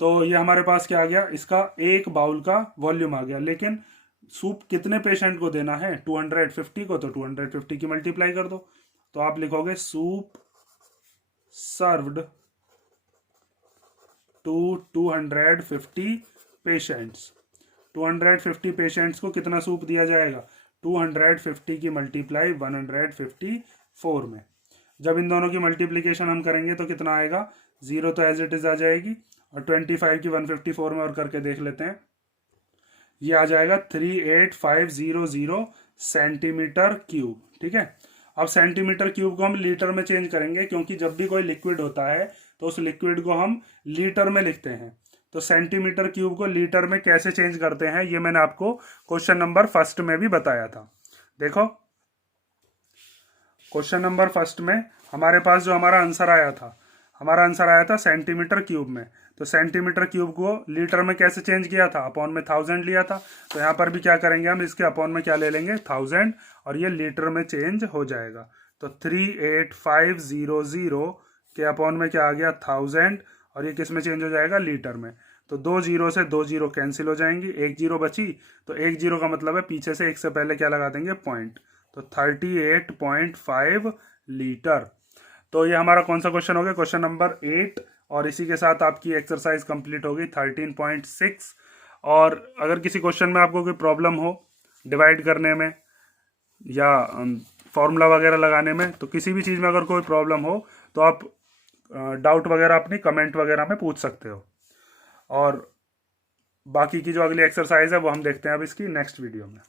तो ये हमारे पास क्या आ गया, इसका एक बाउल का वॉल्यूम आ गया। लेकिन सूप कितने पेशेंट को देना है, 250 को, तो 250 की मल्टीप्लाई कर दो। तो आप लिखोगे soup served to 250 patients. 250 patients को कितना सूप दिया जाएगा, 250 की मल्टीप्लाई 154 में। जब इन दोनों की मल्टीप्लीकेशन हम करेंगे तो कितना आएगा, 0 तो एज इट इज आ जाएगी, और 25 की 154 में और करके देख लेते हैं, ये आ जाएगा 38500 सेंटीमीटर क्यूब। ठीक है, अब सेंटीमीटर क्यूब को हम लीटर में चेंज करेंगे, क्योंकि जब भी कोई लिक्विड होता है तो उस लिक्विड को हम लीटर में लिखते हैं। तो सेंटीमीटर क्यूब को लीटर में कैसे चेंज करते हैं ये मैंने आपको क्वेश्चन नंबर 1 में भी बताया था। देखो, क्वेश्चन नंबर 1 में हमारे पास जो हमारा आंसर आया था सेंटीमीटर क्यूब में। तो तो सेंटीमीटर क्यूब को लीटर में कैसे चेंज किया था, अपॉन में 1000 लिया था। तो यहाँ पर भी क्या करेंगे हम, इसके अपॉन में क्या ले लेंगे 1000 और ये लीटर में चेंज हो जाएगा। तो 38500 के अपॉन में क्या आ गया 1000 और ये किस में चेंज हो जाएगा लीटर में। तो 2 जीरो से 2 जीरो कैंसिल हो जाएंगी, 1 जीरो बची। तो 1 जीरो का मतलब है पीछे से 1 से पहले क्या लगा देंगे पॉइंट। तो 38.5 लीटर। तो ये हमारा कौन सा क्वेश्चन हो गया, क्वेश्चन नंबर 8। और इसी के साथ आपकी एक्सरसाइज कंप्लीट होगी 13.6। और अगर किसी क्वेश्चन में आपको कोई प्रॉब्लम हो डिवाइड करने में या फॉर्मूला वगैरह लगाने में, तो किसी भी चीज़ में अगर कोई प्रॉब्लम हो तो आप डाउट वगैरह अपनी कमेंट वगैरह में पूछ सकते हो। और बाकी की जो अगली एक्सरसाइज है वो हम देखते हैं अब इसकी नेक्स्ट वीडियो में।